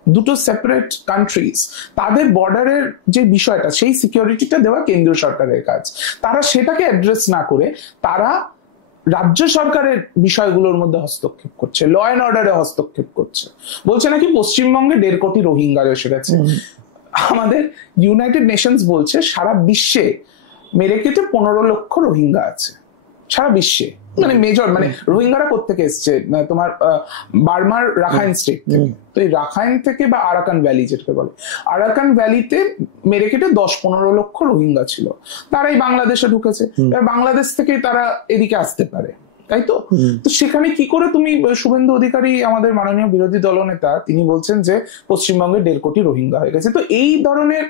দুটো সেপারেট কান্ট্রিজ, তাদের বর্ডারের যে বিষয়টা, সেই সিকিউরিটিটা দেওয়া কেন্দ্রীয় সরকারের কাজ। তারা সেটাকে অ্যাড্রেস না করে তারা রাজ্য সরকারের বিষয়গুলোর মধ্যে হস্তক্ষেপ করছে, ল অ্যান্ড অর্ডারে হস্তক্ষেপ করছে। বলছে নাকি পশ্চিমবঙ্গে 1.5 কোটি রোহিঙ্গা এসে গেছে। আমাদের ইউনাইটেড নেশনস বলছে সারা বিশ্বে মেরে কেটে 15 লক্ষ রোহিঙ্গা আছে সারা বিশ্বে। মানে মেজর মানে রোহিঙ্গারা কোত্থেকে এসছে, তোমার বার্মার রাখাইন স্টেট থেকে। তো এই রাখাইন থেকে বা আরাকান ভ্যালি যেটাকে বলে, আরাকান ভ্যালিতে মেরে কেটে 10-15 লক্ষ রোহিঙ্গা ছিল, তারাই বাংলাদেশে ঢুকেছে। বাংলাদেশ থেকে তারা এদিকে আসতে পারে, তাই তো? তো সেখানে কি করে তুমি, শুভেন্দু অধিকারী আমাদের মাননীয় বিরোধী দলনেতা, তিনি বলছেন যে পশ্চিমবঙ্গে 1.5 কোটি রোহিঙ্গা হয়ে গেছে। তো এই ধরনের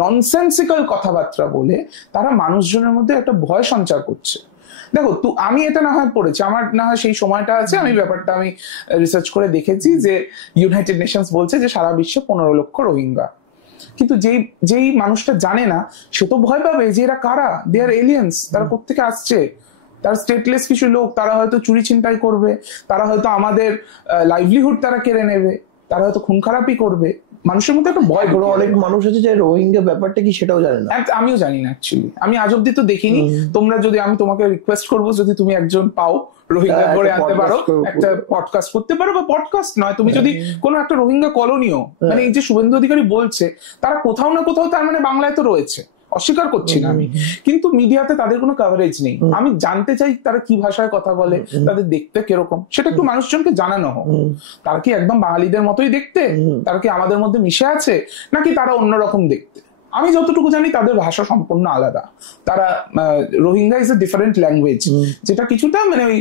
ননসেন্সিক্যাল কথাবার্তা বলে তারা মানুষজনের মধ্যে একটা ভয় সঞ্চার করছে। দেখো আমি এটা না হয় পড়েছি, আমার না হয় সেই সময়টা আছে, আমি ব্যাপারটা আমি রিসার্চ করে দেখেছি যে ইউনাইটেড নেশনস বলছে যে সারা বিশ্বে 15 লক্ষ রোহিঙ্গা। কিন্তু যেই মানুষটা জানে না সে তো ভয় পাবে যে এরা কারা, দে আর এলিয়েন্স, তারা কোত্থেকে আসছে, তারা স্টেটলেস কিছু লোক, তারা হয়তো চুরি ছিনতাই করবে, তারা হয়তো আমাদের লাইভলিহুড তারা কেড়ে নেবে, তারা হয়তো খুন খারাপি করবে। মানুষের মধ্যে একটা ভয়, অনেক মানুষ আছে যে রোহিঙ্গা ব্যাপারটা কি সেটাও জানে না। আমিও জানি না অ্যাকচুয়ালি, আমি আজ অব্দি তো দেখিনি। তোমরা যদি, আমি তোমাকে রিকোয়েস্ট করবো যদি তুমি একজন পাও রোহিঙ্গা করে আনতে পারো, একটা পডকাস্ট করতে পারো, বা পডকাস্ট নয়, তুমি যদি কোনো একটা রোহিঙ্গা কলোনিও, মানে এই যে শুভেন্দু অধিকারী বলছে তারা কোথাও না কোথাও তার মানে বাংলায় তো রয়েছে, অস্বীকার করছি না আমি, কিন্তু মিডিয়াতে তাদের কোনো কভারেজ নেই। আমি জানতে চাই তারা কি ভাষায় কথা বলে, তাদের দেখতে কিরকম, সেটা একটু মানুষজনকে জানানো হোক। তারা কি একদম বাঙালিদের মতোই দেখতে, তারা কি আমাদের মধ্যে মিশে আছে, নাকি তারা অন্যরকম দেখতে? আমি যতটুকু জানি তাদের ভাষা সম্পূর্ণ আলাদা। তারা Rohingya is a different language, যেটা কিছুটা মানে ওই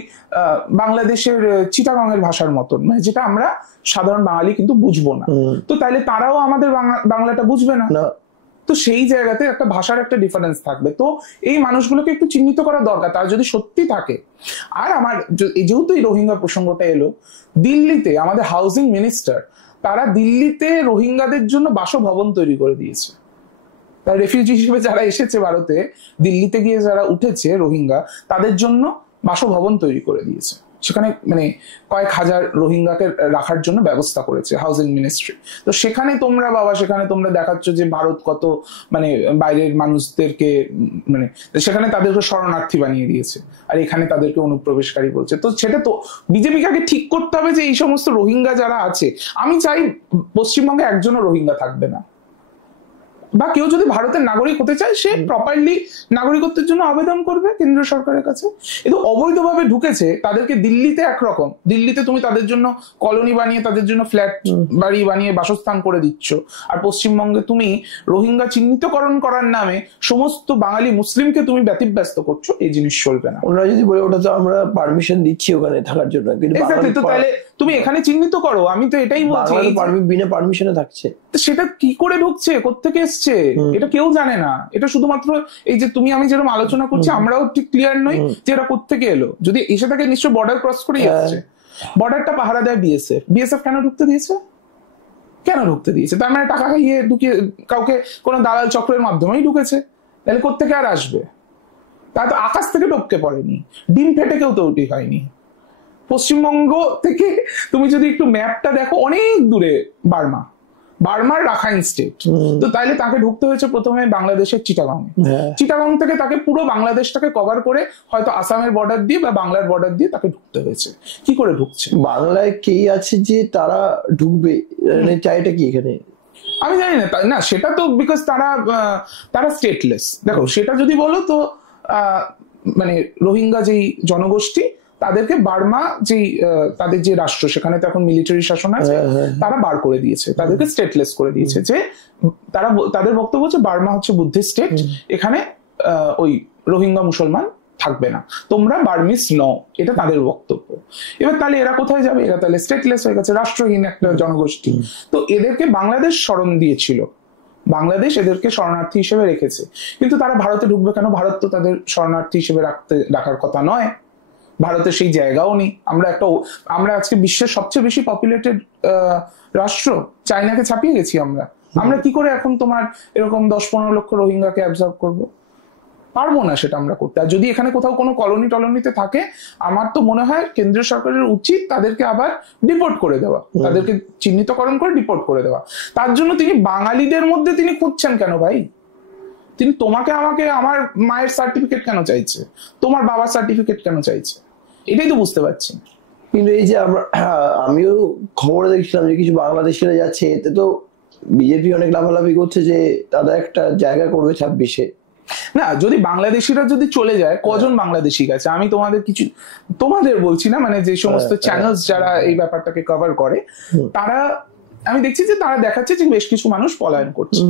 বাংলাদেশের চিটাগং এর ভাষার মতন, মানে যেটা আমরা সাধারণ বাঙালি কিন্তু বুঝবো না। তো তাইলে তারাও আমাদের বাংলাটা বুঝবে না। তো সেই জায়গাতে একটা ভাষার একটা ডিফারেন্স থাকবে। তো এই মানুষগুলোকে একটু চিহ্নিত করা দরকার, তারা যদি সত্যি থাকে। আর আমার যেহেতু এই রোহিঙ্গা প্রসঙ্গটা এলো, দিল্লিতে আমাদের হাউজিং মিনিস্টার, তারা দিল্লিতে রোহিঙ্গাদের জন্য বাসভবন তৈরি করে দিয়েছে। তারা রেফিউজি হিসেবে যারা এসেছে ভারতে, দিল্লিতে গিয়ে যারা উঠেছে রোহিঙ্গা, তাদের জন্য বাসভবন তৈরি করে দিয়েছে। সেখানে মানে কয়েক হাজার রোহিঙ্গাকে রাখার জন্য ব্যবস্থা করেছে হাউজিং মিনিস্ট্রি। তো সেখানে তোমরা বাবা, সেখানে তোমরা দেখাচ্ছ যে ভারত কত মানে বাইরের মানুষদেরকে মানে সেখানে তাদেরকে শরণার্থী বানিয়ে দিয়েছে, আর এখানে তাদেরকে অনুপ্রবেশকারী বলছে। তো সেটা তো বিজেপিকে আগে ঠিক করতে হবে যে এই সমস্ত রোহিঙ্গা যারা আছে, আমি চাই পশ্চিমবঙ্গে একজনও রোহিঙ্গা থাকবে না। বা কেউ যদি ভারতের নাগরিক হতে চায়, সে প্রপারলি নাগরিকত্বের জন্য আবেদন করবে কেন্দ্র সরকারের কাছে। কিন্তু অবৈধভাবে ঢুকেছে, তাদেরকে দিল্লিতে একরকম, দিল্লিতে তুমি তাদের জন্য কলোনি বানিয়ে, তাদের জন্য ফ্ল্যাট বাড়ি বানিয়ে বাসস্থান করে দিচ্ছ, আর পশ্চিমবঙ্গে তুমি রোহিঙ্গা চিহ্নিতকরণ করার নামে সমস্ত বাঙালি মুসলিমকে তুমি ব্যতিব্যস্ত করছো। এই জিনিস চলবে না। ওনারা যদি বলে ওটা তো আমরা পারমিশন দিচ্ছি ওখানে থাকার জন্য, কিন্তু তাহলে তুমি এখানে চিহ্নিত করো। আমি তো এটাই বলছি, বিনা পারমিশনে থাকছে। সেটা কি করে ঢুকছে, কোত্থেকে এসছে, এটা কেউ জানে না। এটা শুধুমাত্র এই যে তুমি আমি যেরকম আলোচনা করছি, আমরাও ঠিক ক্লিয়ার নই যে এরা কোত্থেকে এলো। যদি এসে থাকে নিশ্চয় বর্ডার ক্রস করেই আসছে। বর্ডারটা পাহারা দেয় বিএসএফ। বিএসএফ কেন ঢুকতে দিয়েছে? কেন ঢুকতে দিয়েছে? তার মানে টাকা খাইয়ে ঢুকিয়ে, কাউকে কোনো দালাল চক্রের মাধ্যমেই ঢুকেছে। তাহলে কোত্থেকে আর আসবে? তা তো আকাশ থেকে টপকে পড়েনি, ডিম ফেটে কেউ তৈরি হয়নি। পশ্চিমবঙ্গ থেকে তুমি যদি একটু ম্যাপটা দেখো, অনেক দূরে বার্মার রাখাইন স্টেট। তো তাইলে তাকে ঢুকতে হয়েছে প্রথমে বাংলাদেশের চিটাগং। চিটাগং থেকে তাকে পুরো বাংলাদেশটাকে কভার করে হয়তো আসামের বর্ডার দিয়ে বা বাংলার বর্ডার দিয়ে তাকে ঢুকতে হয়েছে। কি করে ঢুকছে? বাংলায় কে আছে যে তারা ঢুকবে, চাইটা কি এখানে আমি জানি না। না, সেটা তো বিকজ তারা স্টেটলেস। দেখো, সেটা যদি বলো তো মানে রোহিঙ্গা যেই জনগোষ্ঠী, তাদেরকে বার্মা যেই তাদের যে রাষ্ট্র, সেখানে তো এখন মিলিটারি শাসন আছে, তারা বার করে দিয়েছে, তাদেরকে স্টেটলেস করে দিয়েছে। যে তাদের বক্তব্য হচ্ছে বার্মা হচ্ছে বুদ্ধিস্ট স্টেট, এখানে ওই রোহিঙ্গা মুসলমান থাকবে না, তোমরা বার্মিস নও, এটা তাদের বক্তব্য। এবার তাহলে এরা কোথায় যাবে? এরা তাহলে স্টেটলেস হয়ে গেছে, রাষ্ট্রহীন একটা জনগোষ্ঠী। তো এদেরকে বাংলাদেশ শরণ দিয়েছিল, বাংলাদেশ এদেরকে শরণার্থী হিসেবে রেখেছে। কিন্তু তারা ভারতে ঢুকবে কেন? ভারত তো তাদের শরণার্থী হিসেবে রাখার কথা নয়। ভারতের সেই জায়গাও নেই। আমরা আজকে বিশ্বের সবচেয়ে বেশি পপুলেটেড রাষ্ট্র, চায়নাকে ছাপিয়ে গেছি আমরা। কি করে এখন তোমার এরকম 10-15 লক্ষ রোহিঙ্গাকে অ্যাবজর্ব করবো? পারবো না সেটা আমরা করতে। আর যদি এখানে কোথাও কোনো কলোনিতে থাকে, আমার তো মনে হয় কেন্দ্রীয় সরকারের উচিত তাদেরকে আবার ডিপোর্ট করে দেওয়া, তাদেরকে চিহ্নিতকরণ করে ডিপোর্ট করে দেওয়া। তার জন্য তিনি বাঙালিদের মধ্যে তিনি খুঁজছেন কেন ভাই? তিনি তোমাকে আমাকে আমার মায়ের সার্টিফিকেট কেন চাইছে, তোমার বাবার সার্টিফিকেট কেন চাইছে? এটাই তো বুঝতে পারছি। কিন্তু এই যে আমিও খবরে দেখছিলাম যে কিছু বাংলাদেশিরা যাচ্ছে, এতে তো বিজেপি অনেক লাভালাভি করছে যে তাদের একটা জায়গা করবে 26-এ। না, যদি বাংলাদেশিরা যদি চলে যায়, কজন বাংলাদেশি গেছে? আমি তোমাদের বলছি না, মানে যে সমস্ত চ্যানেলস যারা এই ব্যাপারটাকে কভার করে, তারা আমি দেখছি যে তারা দেখাচ্ছে যে বেশ কিছু মানুষ পলায়ন করছে।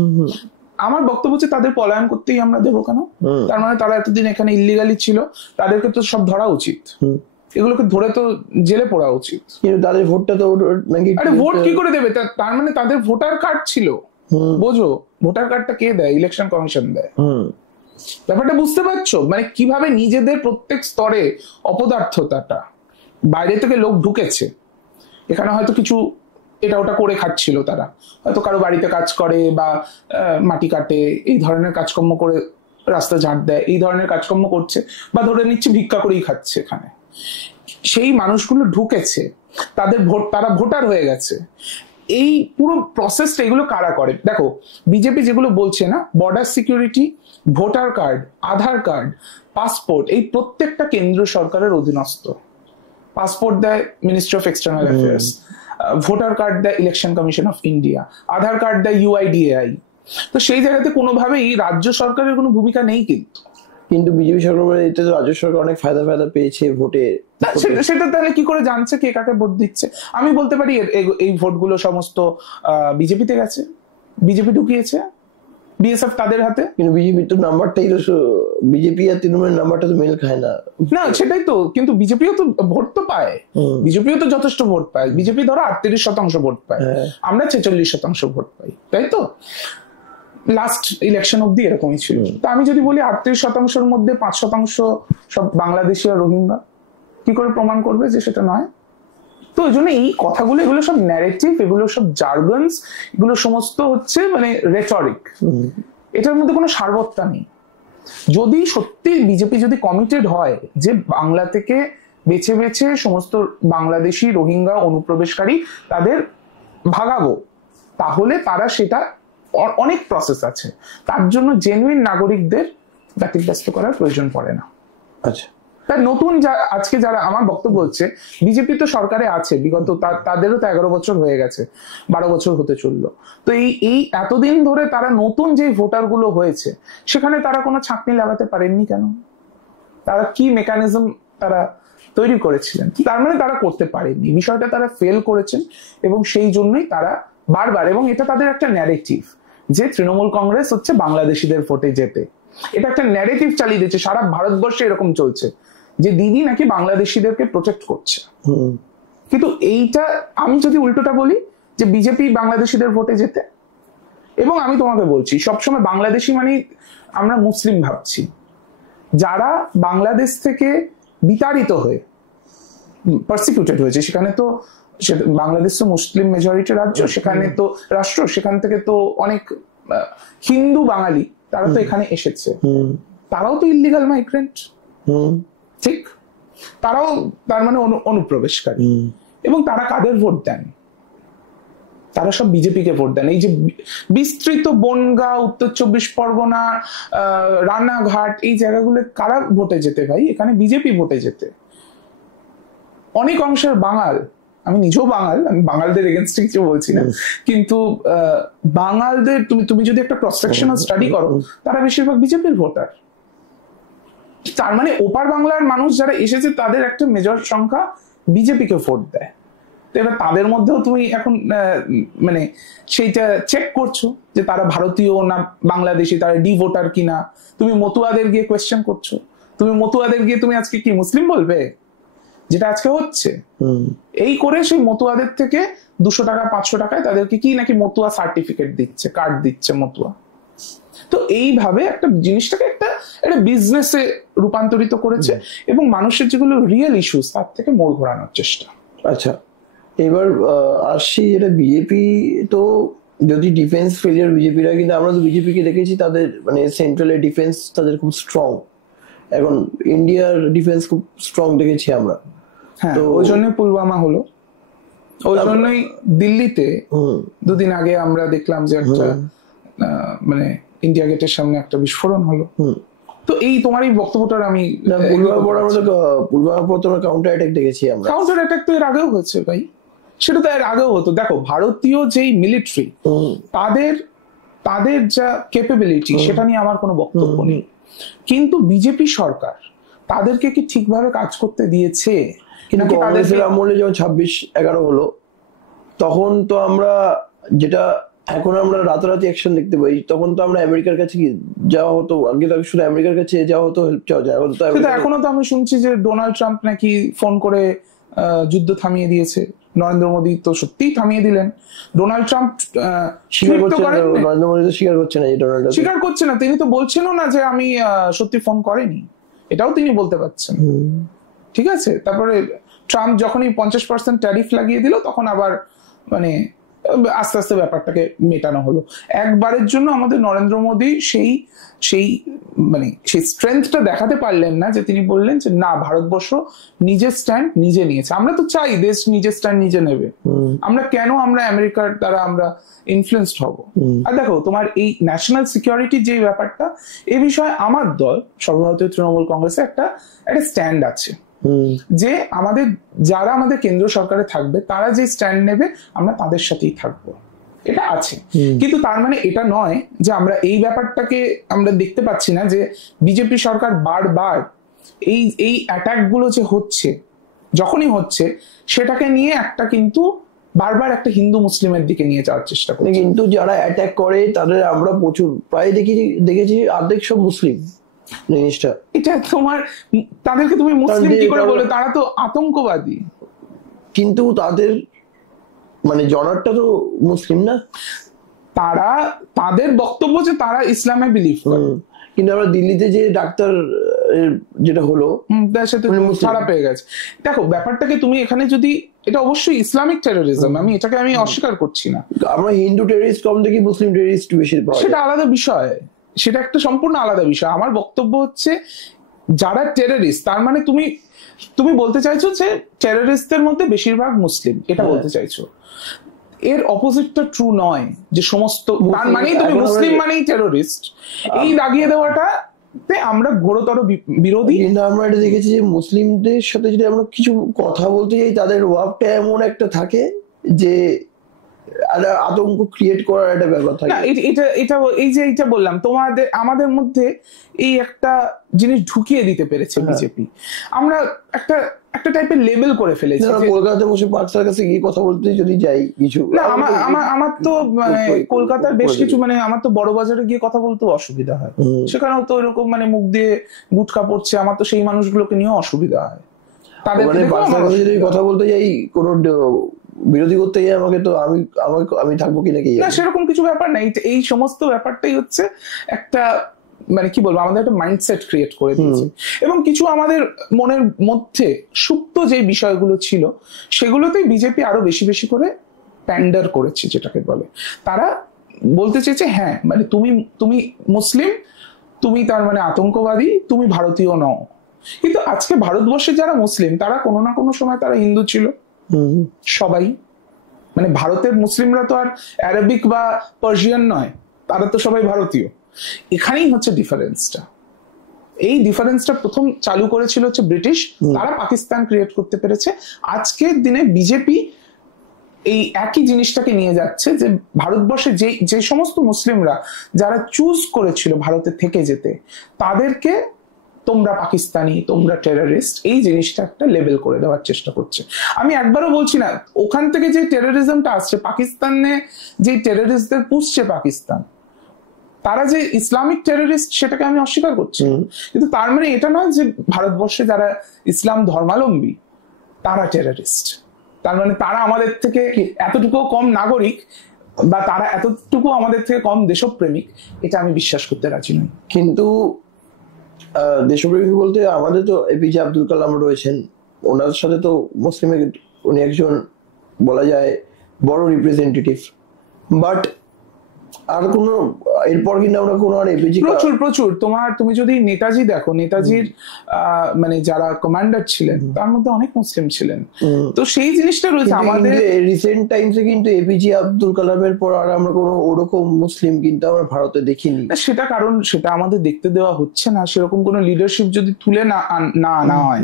আমার বক্তব্য হচ্ছে তাদের পলায়ন করতেই আমরা দেবো কেন? তার মানে তারা এতদিন এখানে ইল্লিগালি ছিল, তাদেরকে তো সব ধরা উচিত, এগুলোকে ধরে তো জেলে পড়া উচিত। কিন্তু তাদের ভোটটা তো আরে ভোট কি করে দেবে? তার মানে তাদের ভোটার কার্ড ছিল, বোঝো, ভোটার কার্ডটা কে দেয়? ইলেকশন কমিশন দেয়। ব্যাপারটা বুঝতে পারছো? মানে কিভাবে নিজেদের প্রত্যেক স্তরে অপদার্থতাটা, বাইরে থেকে লোক ঢুকেছে, এখানে হয়তো কিছু এটা ওটা করে খাচ্ছিল, তারা হয়তো কারো বাড়িতে কাজ করে বা মাটি কাটে, এই ধরনের কাজকর্ম করে, রাস্তা ঝাঁট দেয়, এই ধরনের কাজকর্ম করছে, বা ধরে নিচ্ছে ভিক্ষা করেই খাচ্ছে এখানে। সেই মানুষগুলো ঢুকেছে, তারা ভোটার হয়ে গেছে। এই পুরো প্রসেসটা এগুলো কারা করে? দেখো, বিজেপি যেগুলো বলছে না, border security, voter card, Aadhaar card, passport, এই প্রত্যেকটা কেন্দ্র সরকারের অধীনস্থ। পাসপোর্ট দেয় ministry of external affairs, voter card দেয় election commission of India, Aadhaar card দেয় UIDAI। তো সেই জায়গাতে কোনোভাবেই রাজ্য সরকারের কোনো ভূমিকা নেই। কিন্তু বিজেপি সরকার এতে তো রাজ্য সরকার অনেক ফায়দা পেয়েছে ভোটে। সেটা তাহলে কি করে জানছে কে কাকে ভোট দিচ্ছে? আমি বলতে পারি এই ভোটগুলো সমস্ত বিজেপিতে গেছে, বিজেপি ঢুকিয়েছে। বিএসএফ তাদের হাতে। কিন্তু বিজেপির তো নাম্বারটাই তো, বিজেপি আর তৃণমূলের নাম্বারটা তো মেল খায় না। না সেটাই তো, কিন্তু বিজেপিও তো ভোট তো পায়, বিজেপিও তো যথেষ্ট ভোট পায়। বিজেপি ধরো 38% ভোট পায়, আমরা 46% ভোট পাই, তাই তো? লাস্ট ইলেকশন অব্দি এরকমই ছিল। তো আমি যদি বলি 38%-র মধ্যে 5% সব বাংলাদেশি আর রোহিঙ্গা, কি করে প্রমাণ করবে যে সেটা নয়? তো ওই জন্য এই কথাগুলো, এগুলো সব ন্যারেটিভ, এগুলো সব জার্গনস, এগুলো সমস্ত হচ্ছে মানে রেটরিক, এটার মধ্যে কোনো সারবত্তা নেই। যদি সত্যি বিজেপি যদি কমিটেড হয় যে বাংলা থেকে বেছে বেছে সমস্ত বাংলাদেশি রোহিঙ্গা অনুপ্রবেশকারী তাদের ভাগাবো, তাহলে তারা সেটা, অনেক প্রসেস আছে, তার জন্য জেনুইন নাগরিকদের ব্যতিব্যস্ত করার প্রয়োজন পড়ে না। আচ্ছা, তার নতুন আজকে যারা, আমার বক্তব্য হচ্ছে বিজেপি তো সরকারে আছে বিগত, তাদেরও তো 11 বছর হয়ে গেছে, 12 বছর হতে চললো। তো এই এতদিন ধরে তারা নতুন যে ভোটার গুলো হয়েছে সেখানে তারা কোনো ছাঁকনি লাগাতে পারেননি কেন? তারা কি মেকানিজম তারা তৈরি করেছিলেন? তার মানে তারা করতে পারেননি, বিষয়টা তারা ফেল করেছেন, এবং সেই জন্যই তারা বারবার, এবং এটা তাদের একটা ন্যারেটিভ যে তৃণমূল কংগ্রেস হচ্ছে বাংলাদেশিদের ভোটে যেতে, এটা একটা ন্যারেটিভ চালিয়ে দিচ্ছে, সারা ভারতবর্ষে এরকম চলছে যে দিদি নাকি বাংলাদেশিদেরকে প্রোটেক্ট করছে। কিন্তু এইটা আমি যদি উল্টোটা বলি যে বিজেপি বাংলাদেশিদের ভোটে যেতে, এবং আমি তোমাকে বলছি সবসময় বাংলাদেশি মানে আমরা মুসলিম ভাবছি, যারা বাংলাদেশ থেকে বিতাড়িত হয়ে পারসিকিউটেড হয়েছে, সেখানে তো বাংলাদেশ তো মুসলিম মেজরিটি রাজ্য, সেখানে তো রাষ্ট্র, সেখান থেকে তো অনেক হিন্দু বাঙালি তারা তো এখানে এসেছে, তারাও তো ইল্লিগাল মাইগ্রেন্ট, ঠিক? তারাও তার মানে অনুপ্রবেশকারী, এবং তারা কাদের ভোট দেন? তারা সব বিজেপিকে ভোট দেন। এই যে বিস্তৃত বনগাঁ, উত্তর 24 পরগনা, রানাঘাট, এই জায়গাগুলো কারা ভোটে যেতে ভাই? এখানে বিজেপি ভোটে যেতে। অনেক অংশের বাঙাল, আমি নিজেও বাঙাল, আমি বাঙালদের এগেনস্টে কিছু বলছি না, কিন্তু বাঙালদের তুমি যদি একটা ক্রস সেকশনাল স্টাডি করো, তারা বেশিরভাগ বিজেপির ভোটার। তার মানে ওপার বাংলার মানুষ যারা এসেছে তাদের একটা মেজর সংখ্যা বিজেপিকে ভোট দেয়। তো এবার তাদের মধ্যেও তুমি এখন মানে সেইটা চেক করছো যে তারা ভারতীয় না বাংলাদেশি, তারা ডি ভোটার কিনা। তুমি মতুয়াদের গিয়ে কোয়েশ্চেন করছো, তুমি মতুয়াদের গিয়ে তুমি আজকে কি মুসলিম বলবে? যেটা আজকে হচ্ছে, এই করে সেই মতুয়াদের থেকে 200 টাকা 500 টাকায় তাদেরকে কি নাকি মতুয়া সার্টিফিকেট দিচ্ছে, কার্ড দিচ্ছে মতুয়া। তো এইভাবে একটা জিনিসটাকে একটা বিজনেসে রূপান্তরিত করেছে, এবং মানুষের যেগুলো রিয়েল ইস্যুস তার থেকে মোড় ঘোরানোর চেষ্টা। আচ্ছা, এবার আসছি যেটা বিজেপি, তো যদি ডিফেন্স ফেলিয়ার বিজেপিরা, কিন্তু আমরা তো বিজেপিকে দেখেছি তাদের মানে সেন্ট্রালের ডিফেন্স তাদের খুব স্ট্রং, এখন ইন্ডিয়ার ডিফেন্স খুব স্ট্রং দেখেছি আমরা। হ্যাঁ, ওই জন্য পুলওয়ামা হলো, ওই জন্যই দিল্লিতে 2 দিন আগে আমরা দেখলাম যে একটা মানে ইন্ডিয়া গেটের সামনে একটা বিস্ফোরণ হলো। তো এই তোমার এই বক্তব্যটার আমি পুলওয়ামা পর কাউন্টার অ্যাটাক দেখেছি আমরা। কাউন্টার অ্যাটাক তো এর আগেও হয়েছে ভাই, সেটা তো এর আগেও হতো। দেখো ভারতীয় যেই মিলিটারি, তাদের যা ক্যাপাবিলিটি, সেটা নিয়ে আমার কোনো বক্তব্য নেই, কিন্তু বিজেপি সরকার তাদেরকে কি ঠিকভাবে কাজ করতে দিয়েছে? কিন্তু কংগ্রেসের আমলে যখন 26/11 হলো, তখন তো আমরা যেটা এখন আমরা রাতারাতি অ্যাকশন দেখতে পাই, তখন তো আমরা আমেরিকার কাছে যাওয়া হতো, আগে তো শুধু আমেরিকার কাছে যাওয়া হতো, হেল্প চাওয়া যায়। এখনো তো আমি শুনছি যে ডোনাল্ড ট্রাম্প নাকি ফোন করে যুদ্ধ থামিয়ে দিয়েছে, নরেন্দ্র মোদী তো সত্যিই থামিয়ে দিলেন। ডোনাল্ড ট্রাম্প স্বীকার করছে না, স্বীকার করছে না, তিনি তো বলছেনও না যে আমি সত্যি ফোন করেনি, এটাও তিনি বলতে পারছেন। ঠিক আছে, তারপরে ট্রাম্প যখনই 50% ট্যারিফ লাগিয়ে দিল, তখন আবার মানে আস্তে আস্তে ব্যাপারটাকে মেটানো হলো। একবারের জন্য আমাদের নরেন্দ্র মোদী সেই মানে সেই স্ট্রেংথটা দেখাতে পারলেন না, যে তিনি বললেন যে না, ভারতবর্ষ নিজের স্ট্যান্ড নিজে নিয়েছে। আমরা তো চাই দেশ নিজের স্ট্যান্ড নিজে নেবে, আমরা কেন আমরা আমেরিকার দ্বারা আমরা ইনফ্লুয়েন্সড হব? আর দেখো তোমার এই ন্যাশনাল সিকিউরিটি যে ব্যাপারটা, এই বিষয়ে আমার দল সর্বভারতীয় তৃণমূল কংগ্রেসে একটা স্ট্যান্ড আছে, যে যারা আমাদের কেন্দ্র সরকারে থাকবে তারা যে স্ট্যান্ড নেবে আমরা তাদের সাথেই থাকবো, এটা আছে। কিন্তু তার মানে এটা নয় যে আমরা এই ব্যাপারটাকে আমরা দেখতে পাচ্ছি না যে বিজেপি সরকার বারবার এই অ্যাটাক গুলো যে হচ্ছে, যখনই হচ্ছে সেটাকে নিয়ে একটা কিন্তু বারবার একটা হিন্দু মুসলিমের দিকে নিয়ে যাওয়ার চেষ্টা করছে। কিন্তু যারা অ্যাটাক করে তাদের আমরা প্রচুর প্রায় দেখেছি অর্ধেক সব মুসলিম জিনিসটা। এটা তোমার, তাদেরকে তুমি মুসলিম কি করে বলে? তারা তো আতঙ্কবাদী। কিন্তু তাদের মানে জনারটা তো মুসলিম না। তারা, তাদের বক্তব্য যে তারা ইসলামে বিলিভ করে। কিন্তু আমরা দিল্লিতে যে ডাক্তার যেটা হলো তার সাথে ছাড়া পেয়ে গেছে। দেখো ব্যাপারটাকে তুমি এখানে যদি, এটা অবশ্যই ইসলামিক টেরোরিজম, এটাকে আমি অস্বীকার করছি না। আমরা হিন্দু টেররিস্ট কম দেখি, মুসলিম টেররিস্ট বেশি পাওয়া যায়, সেটা আলাদা বিষয়, সেটা একটা সম্পূর্ণ আলাদা বিষয়। আমার বক্তব্য হচ্ছে যারা টেররিস্ট, তার মানে তুমি বলতে চাইছো যে টেররিস্টদের মধ্যে বেশিরভাগ মুসলিম, এটা বলতে চাইছো। এর অপোজিটটা ট্রু নয় যে সমস্ত, তার মানেই তুমি মুসলিম মানেই টেররিস্ট, এই দাগিয়ে দেওয়াটা আমরা ঘোরতর বিরোধী। কিন্তু আমরা এটা দেখেছি যে মুসলিমদের সাথে যদি আমরা কিছু কথা বলতে যাই, তাদের ওয়ার্কটা এমন একটা থাকে যে আতঙ্ক ক্রিয়েট করার একটা ব্যাপার থাকে। এটা বললাম আমাদের মধ্যে এই একটা জিনিস ঢুকিয়ে দিতে পেরেছে বিজেপি। আমরা একটা টাইপের লেবেল করে ফেলেছি। কলকাতায় বসে বাচ্চার কাছে গিয়ে কথা বলতে যদি যাই কিছু, না আমার তো কলকাতার বেশ কিছু আমার তো বড় বাজারে গিয়ে কথা বলতেও অসুবিধা হয়, সেখানেও তো এরকম মুখ দিয়ে গুটকা পড়ছে, আমার তো সেই মানুষগুলোকে নিয়েও অসুবিধা হয়। তাদের যদি কথা বলতে যাই, কোন বিরোধী করতে গিয়ে আমাকে তো আমি থাকবো কিনা কি না, সেরকম কিছু ব্যাপার নাই। এই সমস্ত ব্যাপারটাই হচ্ছে একটা কি বলবো, আমাদের একটা মাইন্ডসেট ক্রিয়েট করে দিয়েছে। এবং কিছু আমাদের মনের মধ্যে সুপ্ত যে বিষয়গুলো ছিল, সেগুলোতেই বিজেপি আরো বেশি বেশি করে প্যান্ডার করেছে, যেটাকে বলে। তারা বলতে চেয়েছে হ্যাঁ তুমি মুসলিম, তুমি তার আতঙ্কবাদী, তুমি ভারতীয় নও। কিন্তু আজকে ভারতবর্ষে যারা মুসলিম, তারা কোনো না কোনো সময় তারা হিন্দু ছিল, সবাই। ভারতের মুসলিমরা তো আর আরবিক বা পার্সিয়ান নয়, তারা তো সবাই ভারতীয়। এখানেই হচ্ছে ডিফারেন্সটা। এই ডিফারেন্সটা প্রথম চালু করেছিল হচ্ছে ব্রিটিশ, তারা পাকিস্তান ক্রিয়েট করতে পেরেছে। আজকের দিনে বিজেপি এই একই জিনিসটাকে নিয়ে যাচ্ছে যে ভারতবর্ষে যে সমস্ত মুসলিমরা যারা চুজ করেছিল ভারতে থেকে যেতে, তাদেরকে তোমরা পাকিস্তানি, তোমরা টেররিস্ট, এই জিনিসটা একটা লেবেল করে দেওয়ার চেষ্টা করছে। আমি একবারও বলছি না ওখান থেকে যে টেররিজমটা আসছে, পাকিস্তানে যে টেররিস্টদের পুষছে পাকিস্তান, তারা যে ইসলামিক টেররিস্ট, সেটাকে আমি অস্বীকার করছি। কিন্তু তার মানে এটা নয় যে ভারতবর্ষে যারা ইসলাম ধর্মাবলম্বী তারা টেররিস্ট। তার মানে তারা আমাদের থেকে এতটুকু কম নাগরিক, বা তারা এতটুকু আমাদের থেকে কম দেশপ্রেমিক, এটা আমি বিশ্বাস করতে রাজি নই। কিন্তু দেশপ্রেমিক বলতে আমাদের তো এপিজে আব্দুল কালাম রয়েছেন, ওনার সাথে তো মুসলিমের উনি একজন বলা যায় বড় রিপ্রেজেন্টেটিভ। বাট আর কোন এরপর কিন্তু আমরা কোন আর এপিজি প্রচুর তুমি যদি নেতাজি দেখো, নেতাজির যারা কমান্ডার ছিলেন তার মধ্যে অনেক মুসলিম ছিলেন। তো সেই জিনিসটা রয়েছে আমাদের রিসেন্ট টাইমসে। কিন্তু এপিজে আব্দুল কালামের পর আর আমরা কোনো ওরকম মুসলিম কিন্তু আমরা ভারতে দেখিনি। সেটা কারণ সেটা আমাদের দেখতে দেওয়া হচ্ছে না। সেরকম কোনো লিডারশিপ যদি তুলে না আনা হয়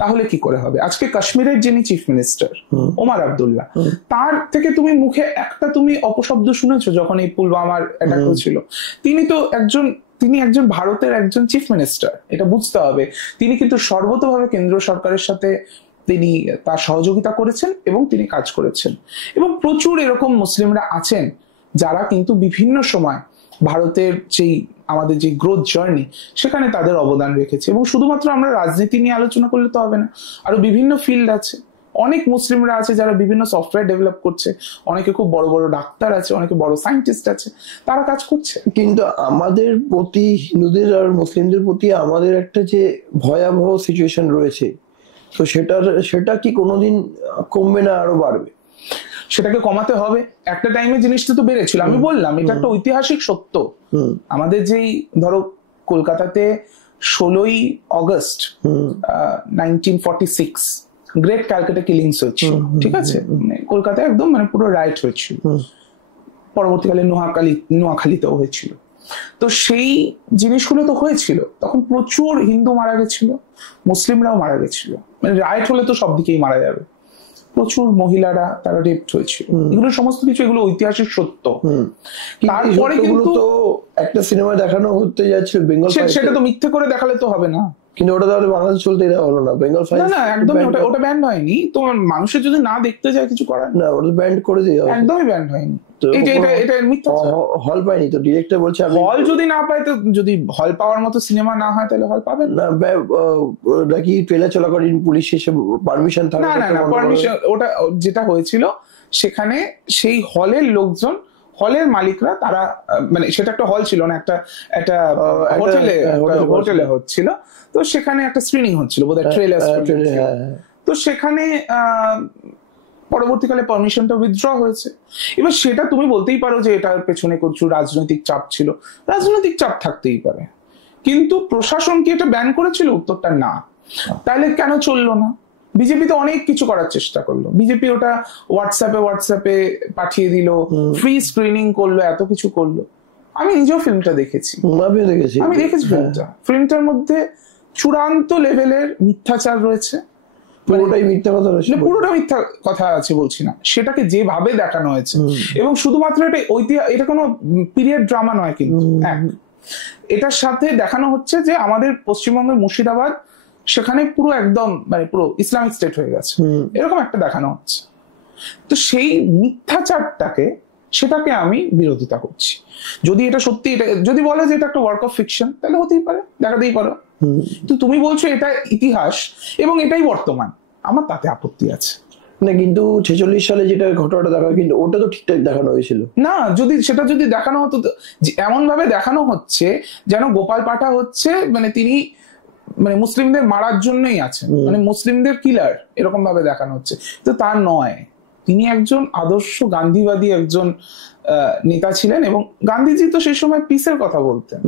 তাহলে কি করে হবে? আজকে কাশ্মীরের যিনি চিফ মিনিস্টার ওমর আব্দুল্লাহ, তার থেকে তুমি মুখে একটা তুমি অপশব্দ শুনেছো যখন এই পুলওয়ামার অ্যাটাক হয়েছিল? তিনি একজন ভারতের একজন চিফ মিনিস্টার, এটা বুঝতে হবে। তিনি কিন্তু সর্বতভাবে কেন্দ্র সরকারের সাথে তিনি তার সহযোগিতা করেছেন এবং তিনি কাজ করেছেন। এবং প্রচুর এরকম মুসলিমরা আছেন যারা কিন্তু বিভিন্ন সময় ভারতের আমাদের যে গ্রোথ জার্নি, সেখানে তাদের অবদান রেখেছে। এবং শুধুমাত্র আমরা রাজনীতি নিয়ে আলোচনা করলে তো হবে না, আরো বিভিন্ন ফিল্ড আছে। অনেক মুসলিমরা আছে যারা বিভিন্ন সফটওয়্যার ডেভেলপ করছে, অনেকে খুব বড় বড় ডাক্তার আছে, অনেকে বড় সায়েন্টিস্ট আছে, তারা কাজ করছে। কিন্তু আমাদের প্রতি, হিন্দুদের আর মুসলিমদের প্রতি আমাদের একটা যে ভয়াবহ সিচুয়েশন রয়েছে, তো সেটা কি কোনোদিন কমবে না, আরো বাড়বে? সেটাকে কমাতে হবে। একটা টাইমে জিনিসটা তো বেড়েছিল, আমি বললাম এটা একটা ঐতিহাসিক সত্য। আমাদের যেই ধরো কলকাতাতে 16ই অগস্ট 1946 গ্রেট ক্যালকাটা কিলিংস হয়েছিল, ঠিক আছে? কলকাতায় একদম পুরো রাইট হয়েছিল। পরবর্তীকালে নোয়াখালীতেও হয়েছিল। তো সেই জিনিসগুলো তো হয়েছিল, তখন প্রচুর হিন্দু মারা গেছিল, মুসলিমরাও মারা গেছিল। রাইট হলে তো সব দিকেই মারা যাবে। প্রচুর মহিলারা তারা রেপড হয়েছিল। এগুলো সমস্ত কিছু, এগুলো ঐতিহাসিক সত্য। তারপরে কিন্তু একটা সিনেমা দেখানো হতে যাচ্ছে বেঙ্গল, সেটা তো মিথ্যে করে দেখালে তো হবে না। কিন্তু ওটা তাহলে বাংলাদেশ চলতে দেওয়া হলো না, বেঙ্গল না ফাইলস না একদমই ওটা ব্যান্ড হয়নি। তো মানুষের যদি না দেখতে যায় কিছু করার না, ওটা ব্যান্ড করে দেওয়া হয়েছে। একদমই ব্যান্ড হয়নি। তো এটা মিথ্যাচার। হল পায়নি তো, ডিরেক্টর বলছে আমি হল যদি না পায়, তো যদি হল পাওয়ার মতো সিনেমা না হয় তাহলে হল পাবেন না। নাকি ট্রেলার চলাকালীন পুলিশ এসে পারমিশন থাকে না না না পারমিশন, ওটা যেটা হয়েছিল সেখানে সেই হলের লোকজন, হলের মালিকরা তারা মানে সেটা একটা হল ছিল না, একটা হোটেলে হচ্ছিল। তো সেখানে একটা স্ক্রিনিং হচ্ছিল বোধহয় ট্রেলার। তো সেখানে পরবর্তীকালে পারমিশনটা উইথড্র হয়েছে। এবার সেটা তুমি বলতেই পারো যে এটার পেছনে প্রচুর রাজনৈতিক চাপ ছিল, রাজনৈতিক চাপ থাকতেই পারে, কিন্তু প্রশাসন কি এটা ব্যান করেছিল? উত্তরটা না। তাহলে কেন চললো না? বিজেপি তো অনেক কিছু করার চেষ্টা করলো, বিজেপি ওটা হোয়াটসঅ্যাপে পাঠিয়ে দিল, ফ্রি স্ক্রিনিং করলো, এত কিছু করলো। আমি নিজেও ফিল্মটা দেখেছি, আমি দেখেছি ফিল্মটার মধ্যে চূড়ান্ত লেভেলের মিথ্যাচার রয়েছে, পুরোটাই মিথ্যা কথা রয়েছে, পুরোটা মিথ্যা কথা আছে বলছি না, সেটাকে যেভাবে দেখানো হয়েছে। এবং শুধুমাত্র এটা কোনো পিরিয়ড ড্রামা নয়, কিন্তু এটার সাথে দেখানো হচ্ছে যে আমাদের পশ্চিমবঙ্গের মুর্শিদাবাদ সেখানে পুরো একদম মানে পুরো ইসলামিক স্টেট হয়ে গেছে, এরকম একটা দেখানো হচ্ছে। তো সেই মিথ্যাচারটাকে, সেটাকে আমি বিরোধিতা করছি। যদি এটা সত্যি, এটা যদি বলে যে এটা একটা ওয়ার্ক অফ ফিকশন, তাহলে হতেই পারে, দেখাতেই পারো। তো তুমি বলছো এটা ইতিহাস এবং এটাই বর্তমান, আমার তাতে আপত্তি আছে না। কিন্তু 46 সালে যেটা ঘটনাটা দেখা, কিন্তু ওটা তো ঠিকঠাক দেখানো হয়েছিল না। সেটা যদি দেখানো হতো, এমন ভাবে দেখানো হচ্ছে যেন গোপাল পাঠা হচ্ছে মানে তিনি মানে মুসলিমদের মারার জন্যই আছেন, মানে মুসলিমদের কিলার, এরকম ভাবে দেখানো হচ্ছে। তো তা নয়, তিনি একজন আদর্শ গান্ধীবাদী একজন নেতা ছিলেন, এবং গান্ধীজি তো সেই সময় পিসের কথা বলতেন।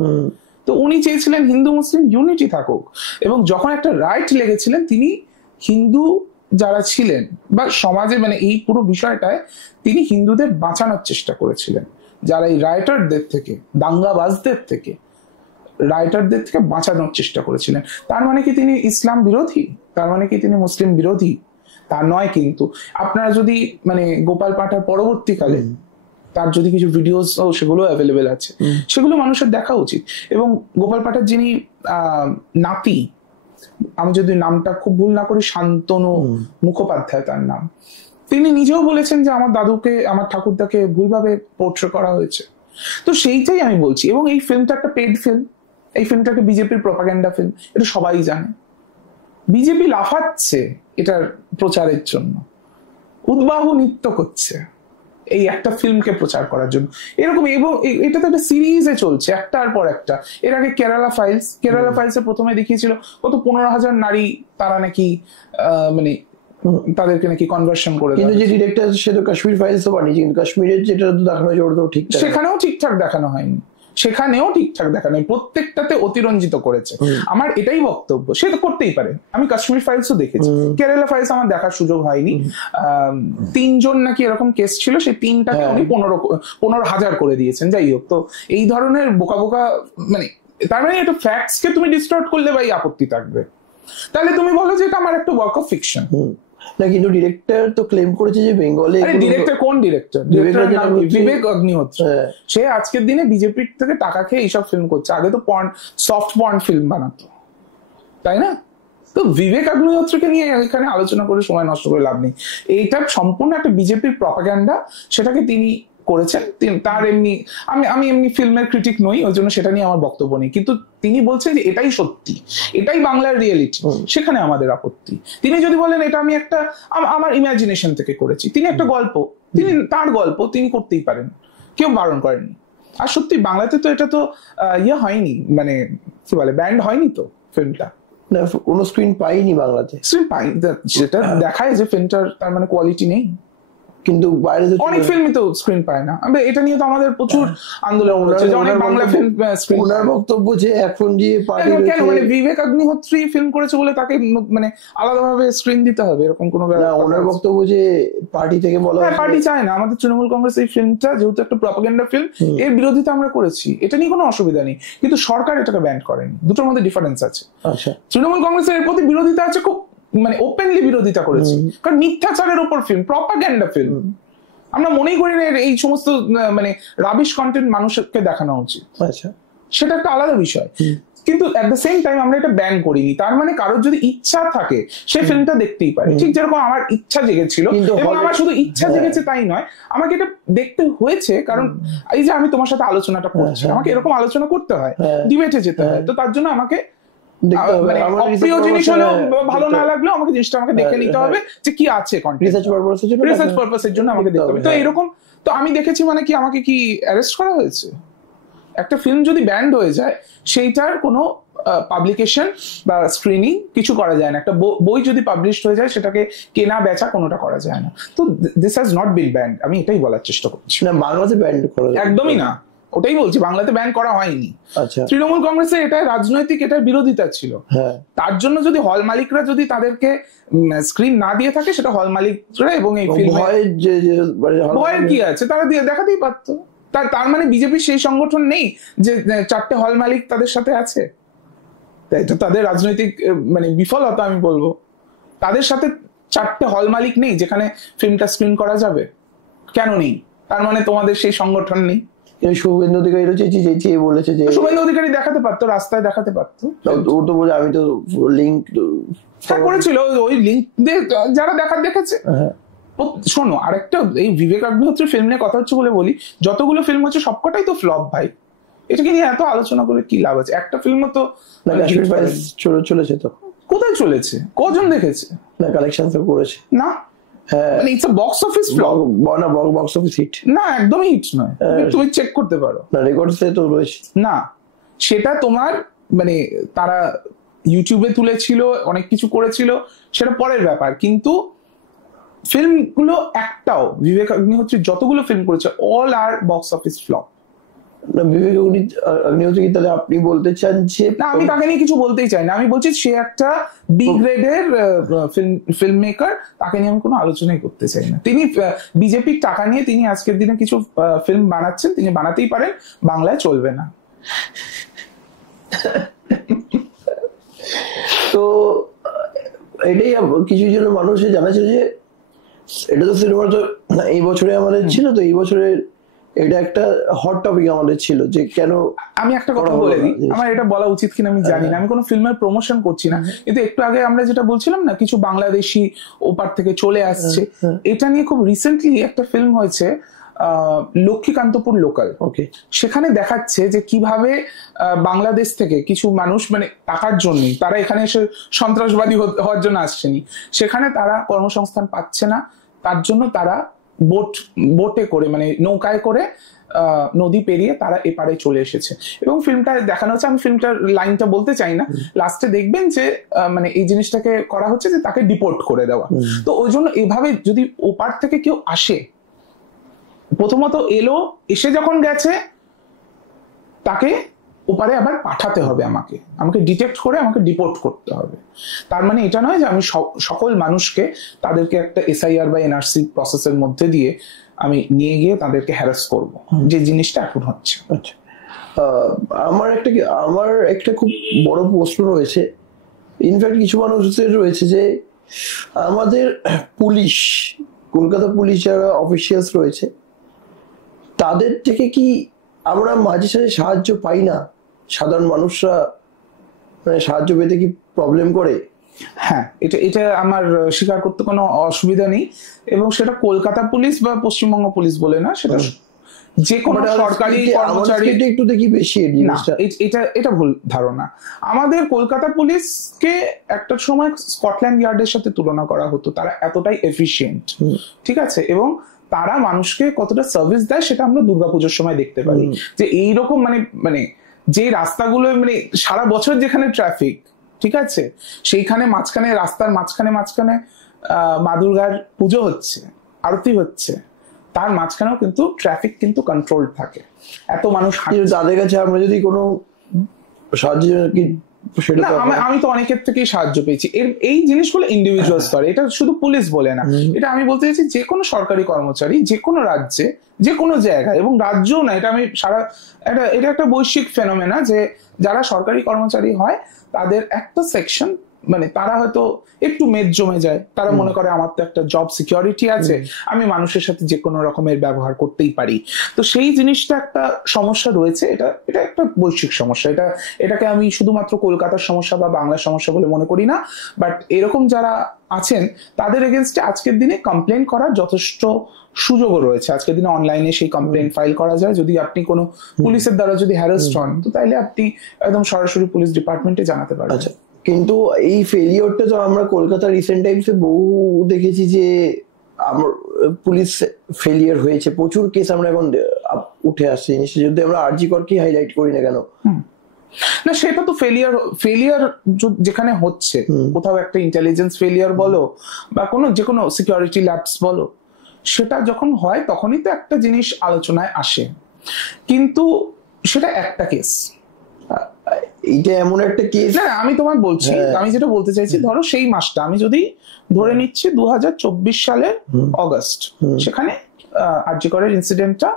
তো উনি চেয়েছিলেন হিন্দু মুসলিম ইউনিটি থাকুক, এবং যখন একটা রাইট লেগেছিলেন, তিনি হিন্দু যারা ছিলেন বা সমাজে মানে এই পুরো বিষয়টায় তিনি হিন্দুদের বাঁচানোর চেষ্টা করেছিলেন, যারা এই রাইটারদের থেকে, দাঙ্গাবাজদের থেকে, রাইটারদের থেকে বাঁচানোর চেষ্টা করেছিলেন। তার মানে কি তিনি ইসলাম বিরোধী? তার মানে কি তিনি মুসলিম বিরোধী? তা নয়। কিন্তু আপনারা যদি মানে গোপাল পাঠার পরবর্তীকালে তার যদি কিছু ভিডিওস, সেগুলো অ্যাভেলেবেল আছে, সেগুলো মানুষের দেখা উচিত। এবং গোপাল পাঠার যিনি নাতি, আমি যদি নামটা খুব ভুল না করি, শান্তনু মুখোপাধ্যায় তার নাম, তিনি নিজেও বলেছেন যে আমার দাদুকে, আমার ঠাকুরদাকে ভুলভাবে পোর্ট্রে করা হয়েছে। তো সেইটাই আমি বলছি। এবং এই ফিল্মটা একটা পেড ফিল্ম, এই ফিল্মটা একটা বিজেপির প্রপাগান্ডা ফিল্ম, এটা সবাই জানে। বিজেপি লাফাচ্ছে এটার প্রচারের জন্য, উদ্বাহু নৃত্য করছে এই একটা ফিল্মকে প্রচার করার জন্য, এরকম। এবং এটা তো একটা সিরিজে চলছে, একটার পর একটা। এর আগে কেরালা ফাইলসে প্রথমে দেখিয়েছিল কত 15,000 নারী তারা নাকি মানে তাদেরকে নাকি কনভার্সন করে। কিন্তু যে ডিরেক্টর সে তো কাশ্মীর ফাইলসও বানিয়েছে, কিন্তু কাশ্মীরের যেটা দেখানো হয়েছে ওটা তো ঠিক, সেখানেও ঠিকঠাক দেখানো হয়নি, প্রত্যেকটাতে অতিরঞ্জিত করেছে। আমার এটাই বক্তব্য, সে তো করতেই পারে। আমি কাশ্মীর ফাইলসও দেখেছি, কেরালা ফাইলস আমার দেখার সুযোগ হয়নি। 3 জন নাকি এরকম কেস ছিল, সেই 3টাকে উনি 15,000 করে দিয়েছেন। যাই হোক, তো এই ধরনের বোকা মানে, তার মানে একটা ফ্যাক্টস কে তুমি ডিস্টর্ট করলে ভাই আপত্তি থাকবে। তাহলে তুমি বলো যে এটা আমার একটা ওয়ার্ক অফ ফিকশন না। কিন্তু ডিরেক্টর তো ক্লেম করেছে যে বেঙ্গলে, ডিরেক্টর কোন ডিরেক্টর? বিবেক অগ্নিহোত্রী। সে আজকের দিনে বিজেপির থেকে টাকা খেয়ে এইসব ফিল্ম করছে, আগে তো সফট পর্ন ফিল্ম বানাতো, তাই না? তো বিবেক অগ্নিহোত্রীকে নিয়ে এখানে আলোচনা করে সময় নষ্ট করে লাভ নেই। এইটা সম্পূর্ণ একটা বিজেপির প্রপাগান্ডা, সেটাকে তিনি করেছেন। তার এমনি, আমি এমনি ফিল্মের ক্রিটিক নই, ওই জন্য সেটা নিয়ে আমার বক্তব্য নেই, কিন্তু তিনি বলছেন যে এটাই সত্যি, এটাই বাংলার রিয়েলিটি, সেখানে আমাদের আপত্তি। তিনি যদি বলেন এটা আমি একটা আমার ইমাজিনেশন থেকে করেছি, তিনি একটা গল্প, তিনি তার গল্প তিনি করতেই পারেন, কেউ বারণ করেনি। আর সত্যি বাংলাতে তো এটা তো হয়নি, মানে কি বলে, ব্যান্ড হয়নি তো ফিল্মটা, কোনো স্ক্রিন পাইনি বাংলাতে, স্ক্রিন পাইনি, যেটা দেখায় যে ফিল্মটার তার মানে কোয়ালিটি নেই। কিন্তু বাইরে অনেক ফিল্মই তো স্ক্রিন পায় না। এটা নিয়ে তো আমাদের প্রচুর আন্দোলন হচ্ছে, অনেক বাংলা ফিল্ম স্ক্রিন। ওনার বক্তব্য যে এখন যে পার্টি কেন, মানে বিবেক অগ্নিহোত্রী ফিল্ম করেছে বলে তাকে মানে আলাদাভাবে স্ক্রিন দিতে হবে এরকম কোনো ব্যাপার? ওনার বক্তব্য যে পার্টি থেকে বলা হয়, পার্টি চায় না। আমাদের তৃণমূল কংগ্রেস এই ফিল্মটা যেহেতু একটা প্রপাগান্ডা ফিল্ম, এর বিরোধিতা আমরা করেছি, এটা নিয়ে কোনো অসুবিধা নেই, কিন্তু সরকার এটাকে ব্যান করেনি। দুটোর মধ্যে ডিফারেন্স আছে। আচ্ছা, তৃণমূল কংগ্রেসের এর প্রতি বিরোধিতা আছে, খুব মানে ওপেনলি বিরোধিতা করেছি, কারণ মিথ্যাচারের উপর ফিল্ম, প্রপাগান্ডা ফিল্ম। আমরা মনেই করি না এই সমস্ত মানে রাবিশ কন্টেন্ট মানুষকে দেখানো উচিত। আচ্ছা, সেটা একটা আলাদা বিষয়। কিন্তু অ্যাট দ্য সেম টাইম আমরা এটা ব্যান করিনি, তার মানে কারোর যদি ইচ্ছা থাকে সে ফিল্মটা দেখতেই পারে। ঠিক যেরকম আমার ইচ্ছা জেগেছিল, এবং আমার শুধু ইচ্ছা জেগেছে তাই নয়, আমাকে এটা দেখতে হয়েছে, কারণ এই যে আমি তোমার সাথে আলোচনাটা করছি, আমাকে এরকম আলোচনা করতে হয়, ডিবেটে যেতে হয়, তো তার জন্য আমাকে মানে অপ্রিয় জিনিস হলেও, ভালো না লাগলেও আমাকে জিনিসটা আমাকে দেখে নিতে হবে যে কি আছে, রিসার্চ পারপাসের জন্য আমাকে দেখতে হবে। তো এরকম, তো আমি দেখেছি মানে কি, আমাকে কি অ্যারেস্ট করা হয়েছে? একটা ফিল্ম যদি ব্যান্ড হয়ে যায় সেইটার কোনো পাবলিকেশন বা স্ক্রিনিং কিছু করা যায় না। একটা বই যদি পাবলিশ হয়ে যায় সেটাকে কেনা বেচা কোনোটা করা যায় না। তো this has not been band, আমি এটাই বলার চেষ্টা করছি। না, বাংলাতে ব্যান্ড করা একদমই না, ওটাই বলছি, বাংলাতে ব্যান করা হয়নি। তৃণমূল কংগ্রেসের এটা রাজনৈতিক, এটার বিরোধিতা ছিল। তার জন্য যদি হল মালিকরা যদি তাদেরকে স্ক্রিন না দিয়ে থাকে, সেটা হল মালিকরা এবং এই ভয়ের কি আছে, তারা দিয়ে দেখাতেই পারতো। তার মানে বিজেপি সেই সংগঠন নেই যে 4টে হল মালিক তাদের সাথে আছে, এটা তাদের রাজনৈতিক মানে বিফলতা আমি বলবো। তাদের সাথে 4টে হল মালিক নেই যেখানে ফিল্মটা স্ক্রিন করা যাবে, কেন নেই? তার মানে তোমাদের সেই সংগঠন নেই। শুভেন্দু অধিকারী বলেছে যে শুভেন্দু অধিকারী দেখাতে পারতো, রাস্তায় দেখাতে পারতো। ও তো বলে আমি তো লিঙ্ক করেছিল, ওই লিঙ্ক দিয়ে যারা দেখেছে। শোনো, আরেকটা এই বিবেক অগ্নিহোত্রী ফিল্ম নিয়ে কথা হচ্ছে বলে বলি, যতগুলো ফিল্ম হচ্ছে সবকটাই তো ফ্লপ ভাই। এটাকে নিয়ে এত আলোচনা করে কি লাভ আছে? একটা ফিল্মও তো চলেছে, তো কোথায় চলেছে, কজন দেখেছে? না, কালেকশন তো করেছে না, মানে it's a box office flop না, বক্স অফিস হিট না, একদমই হিট নয়। তুমি চেক করতে পারো, না রেকর্ডসে তো রয়েছে। না, সেটা তোমার মানে তারা ইউটিউবে তুলেছিল, অনেক কিছু করেছিল, সেটা পরের ব্যাপার। কিন্তু ফিল্মগুলো একটাও, বিবেক অগ্নিহোত্রী যতগুলো ফিল্ম করেছে, অল আর বক্স অফিস ফ্লপ। বিবেক অগ্নিহোত্রী তাহলে আপনি বলতে চান যে? না, আমি তাকে নিয়ে কিছু বলতেই চাই না। আমি বলছি সে একটা বি গ্রেডের ফিল্ম মেকার, তাকে নিয়ে আমি কোনো আলোচনাই করতে চাই না। তিনি বিজেপির টাকা নিয়ে তিনি আজকের দিনে কিছু ফিল্ম বানাচ্ছেন, তিনি বানাতেই পারেন, বাংলায় চলবে না। তো এটাই কিছু জন মানুষের জানাচ্ছে যে এটা তো সিনেমা তো এই বছরে আমাদের ছিল, তো এই বছরের এটা একটা হট টপিক আমাদের ছিল যে কেন। আমি একটা কথা বলে দিই, আমার এটা বলা উচিত কিনা আমি জানি না, আমি কোনো ফিল্মের প্রমোশন করছি না, কিন্তু একটু আগে আমরা যেটা বলছিলাম না, কিছু বাংলাদেশি ওপার থেকে চলে আসছে, এটা নিয়ে খুব রিসেন্টলি একটা ফিল্ম হয়েছে লক্ষ্মীকান্তপুর লোকাল। সেখানে দেখাচ্ছে যে কিভাবে বাংলাদেশ থেকে কিছু মানুষ মানে টাকার জন্য, তারা এখানে এসে সন্ত্রাসবাদী হওয়ার জন্য আসছেনি, সেখানে তারা কর্মসংস্থান পাচ্ছে না, তার জন্য তারা বোটে করে মানে নৌকায় করে নদী পেরিয়ে তারা এপারে চলে এসেছে। এবং ফিল্মটা দেখানো হচ্ছে, আমি ফিল্মটার লাইনটা বলতে চাই না, লাস্টে দেখবেন যে মানে এই জিনিসটাকে করা হচ্ছে যে তাকে ডিপোর্ট করে দেওয়া। তো ওই জন্য এভাবে যদি ওপার থেকে কেউ আসে, প্রথমত এসে যখন গেছে তাকে ওপারে আবার পাঠাতে হবে, আমাকে ডিটেক্ট করে আমাকে ডিপোর্ট করতে হবে। তার মানে এটা নয় যে আমি সকল মানুষকে তাদেরকে একটা SIR বা NRC প্রসেসের মধ্যে দিয়ে আমি নিয়ে গিয়ে তাদেরকে হ্যারাস করব, যে জিনিসটা এখন হচ্ছে। আচ্ছা, আমার একটা খুব বড় প্রশ্ন রয়েছে, ইনফ্যাক্ট কিছু মানুষদের রয়েছে যে আমাদের পুলিশ, কলকাতা পুলিশ যারা অফিসিয়ালস রয়েছে, তাদের থেকে কি আমরা মাঝে সাঝে সাহায্য পাই না? সাধারণ মানুষরা মানে সাহায্য পেতে কি প্রবলেম করে? হ্যাঁ, এটা আমার স্বীকার করতে কোনো অসুবিধা নেই, এবং সেটা কলকাতা পুলিশ বা পশ্চিমবঙ্গ পুলিশ বলে না, সেটা যে কোনো সরকারি কর্মচারী একটু দেখি বেশি। এটা ভুল ধারণা। আমাদের কলকাতা পুলিশকে একটা সময় স্কটল্যান্ড ইয়ার্ডের সাথে তুলনা করা হতো, তারা এতটাই এফিশিয়েন্ট, ঠিক আছে, এবং তারা মানুষকে কতটা সার্ভিস দেয় সেটা আমরা দুর্গাপুজোর সময় দেখতে পারি। যে এইরকম মানে যে রাস্তাগুলো মানে সারা বছর যেখানে ট্রাফিক, ঠিক আছে, সেইখানে মাঝখানে রাস্তার মাঝখানে মা দুর্গার পুজো হচ্ছে, আরতি হচ্ছে, তার মাঝখানেও কিন্তু ট্রাফিক কিন্তু কন্ট্রোল থাকে, এত মানুষ। তাদের কাছে আমরা যদি কোনো সাহায্য, আমি তো অনেকের থেকেই সাহায্য পেয়েছি। এই জিনিসগুলো ইন্ডিভিজুয়াল স্তরে, এটা শুধু পুলিশ বলে না, এটা আমি বলতে চাইছি যে কোনো সরকারি কর্মচারী যে কোনো রাজ্যে যে কোনো জায়গায়, এবং রাজ্যও না, এটা আমি এটা একটা বৈশ্বিক ফেনোমেনা যে যারা সরকারি কর্মচারী হয় তাদের একটা সেকশন মানে তারা হয়তো একটু মেদ জমে যায়, তারা মনে করে আমার তো একটা জব সিকিউরিটি আছে, আমি মানুষের সাথে যে কোনো রকমের ব্যবহার করতেই পারি। তো সেই জিনিসটা একটা সমস্যা রয়েছে, এটা এটা একটা বৈশ্বিক সমস্যা। এটাকে আমি শুধুমাত্র কলকাতার সমস্যা বা বাংলার সমস্যা বলে মনে করি না, বাট এরকম যারা আছেন তাদের এগেনস্টে আজকের দিনে কমপ্লেন করার যথেষ্ট সুযোগও রয়েছে। আজকের দিনে অনলাইনে সেই কমপ্লেন ফাইল করা যায়। যদি আপনি কোনো পুলিশের দ্বারা যদি হ্যারাসড হন, তো তাইলে আপনি একদম সরাসরি পুলিশ ডিপার্টমেন্টে জানাতে পারবেন। আচ্ছা, কিন্তু এই ফেলিওরটা তো আমরা কলকাতা রিসেন্ট টাইমসে বহু দেখেছি যে আমার পুলিশ ফেলিয়ার হয়েছে, প্রচুর কেস আমরা এখন উঠে আসছে জিনিসটা, যদি আমরা আরজি করকে হাইলাইট করি না কেন। না, সেটা তো ফেলিয়ার যেখানে হচ্ছে, কোথাও একটা ইন্টেলিজেন্স ফেলিয়ার বলো বা যে কোনো সিকিউরিটি ল্যাপস বলো, সেটা যখন হয় তখনই তো একটা জিনিস আলোচনায় আসে, কিন্তু সেটা একটা কেস। এইটা এমন একটা কেস না, আমি তোমায় বলছি, আমি যেটা বলতে চাইছি, ধরো সেই মাসটা আমি যদি ধরে নিচ্ছি 2024 সালের অগস্ট, সেখানে আরজি করের ইনসিডেন্টটা,